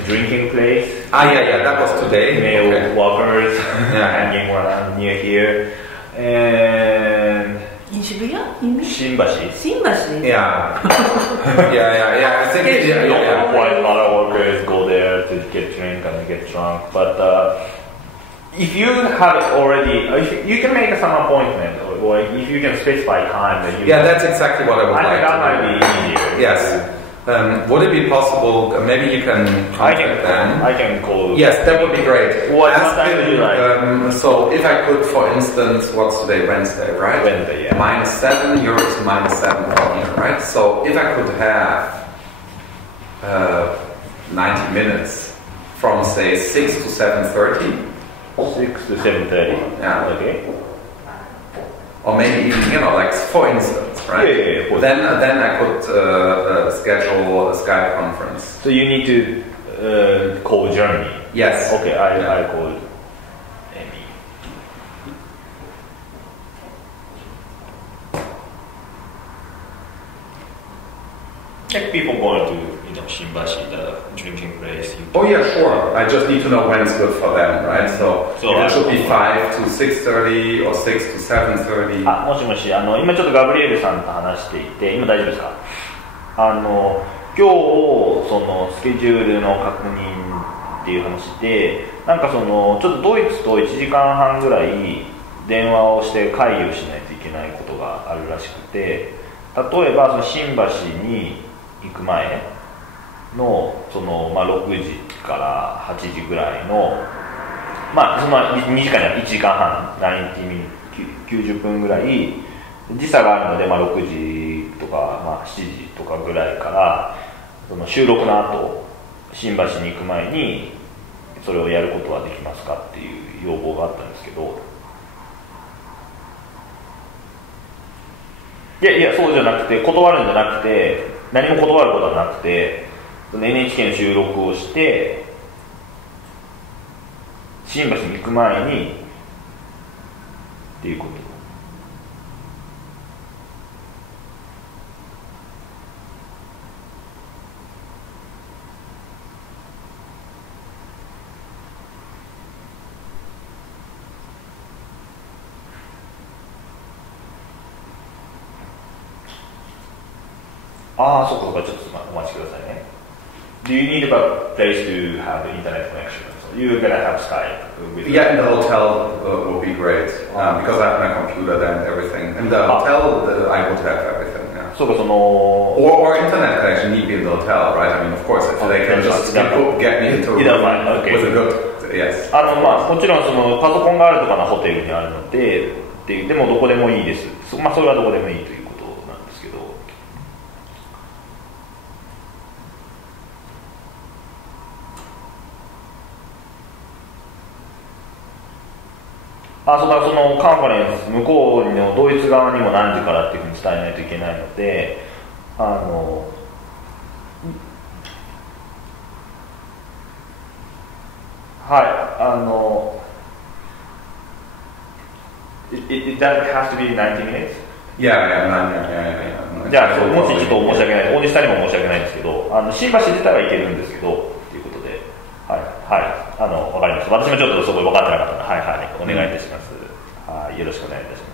drinking place. Yeah, that was today. Male workers hanging around near here. And In Shibuya? You mean? Shinbashi. Shinbashi? Yeah. I think Quite a lot of workers go there to get drink and get drunk. But if you have already, if you can make some appointment, or if you can specify time that you. Yeah, that's exactly what I would like. That might be easier. Yes. Would it be possible? Maybe you can contact them. I can call. Yes, that would be great. What time would you like? So if I could, for instance, what's today? Wednesday, right? Wednesday, yeah. -7, yours is -7 for here, right? So if I could have 90 minutes from say 6 to 7:30. 6 to 7:30. Yeah. Okay. Or maybe even, like for instance, right? Yeah. Then I could schedule a Skype conference. So you need to call Germany. Yes. Okay, I called Amy. Like people going to Shinbashi, the drinking place. Oh yeah, sure. I just need to know when it's good for them, right? So if it should be 5 to 6:30 or 6 to 7:30. もしもし、今ちょっとガブリエルさんと話していて、今大丈夫ですか？今日そのスケジュールの確認っていう話で、なんかちょっとドイツと1時間半ぐらい電話をして会議をしないといけないことがあるらしくて、例えばその新橋に行く前の6時から8時ぐらいのその2時間や1時間半90分ぐらい時差があるので、6時とか、7時とかぐらいからその収録の後新橋に行く前にそれをやることはできますかっていう要望があったんですけど、いやそうじゃなくて、断るんじゃなくて、何も断ることはなくて、NHK の収録をして新橋に行く前にっていうこと。そうか、ちょっとお待ちくださいね。Do you need a place to have the internet connection? So you're gonna have Skype with in the hotel would be great because I have my computer there and everything. In the hotel, I would have everything. Yeah. そうか、or internet connection need be in the hotel, right? I mean, of course, if they can just get me into a room with a good, yes. もちろんそのパソコンがあるとかのホテルにあるので、でもどこでもいいです。それはどこでもいいということなんですけど。そのカンファレンス向こうのドイツ側にも何時からっていうふうに伝えないといけないので、It has to be 90 minutes? Yeah. じゃあもしちょっと申し訳ない、大西さんにも申し訳ないんですけど、新橋自体は行けるんですけどということで、わかりました。私もちょっとそこ分かってなかったので、お願いいたします。よろしくお願いいたしま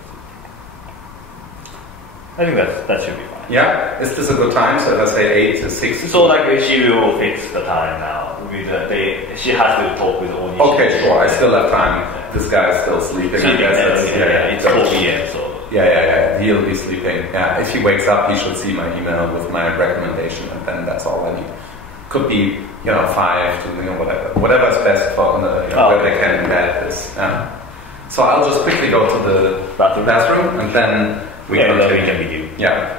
す。I think that should be fine. Yeah, is this a good time? So let's say 8 to 6. So like she will fix the time now. She has to talk with Onishi. Okay, sure. I still have time. This guy is still sleeping. It's 4 p.m. So. Yeah. He'll be sleeping. Yeah, if he wakes up, he should see my email with my recommendation, and then that's all I need. Could be 5 to whatever is best for where they can embed this. So I'll just quickly go to the bathroom and then we can begin. Yeah.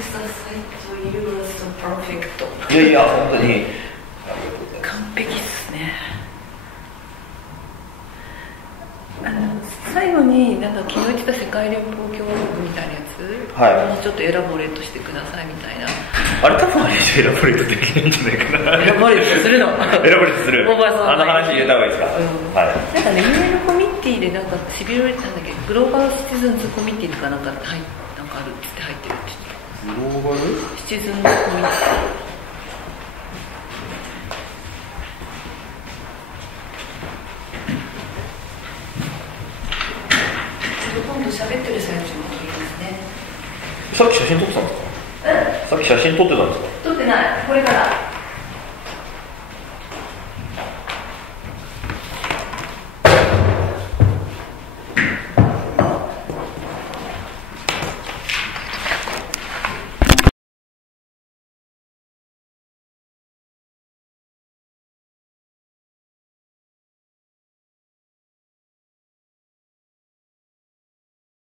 さん、サイト、You are so perfect。いやいや、本当に。完璧っすね。最後になんか昨日言ってた世界連邦共和国みたいなやつ、はい、ちょっとエラボレートしてくださいみたいな。あれ多分あれエラボレートできないんじゃないかな。エラボレートするの。エラボレートする。あの話入れた方がいいですか。はい。なんかね、UN コミッティでなんかシビルなんだっけ、グローバルシチズンズコミッティかなんかなんかあるって入ってるって言ってた。グローバルシチズンズコミッティ。今度喋ってる最中も撮りますね。さっき写真撮ってたんですか？さっき写真撮ってたんですか？撮ってない。これから。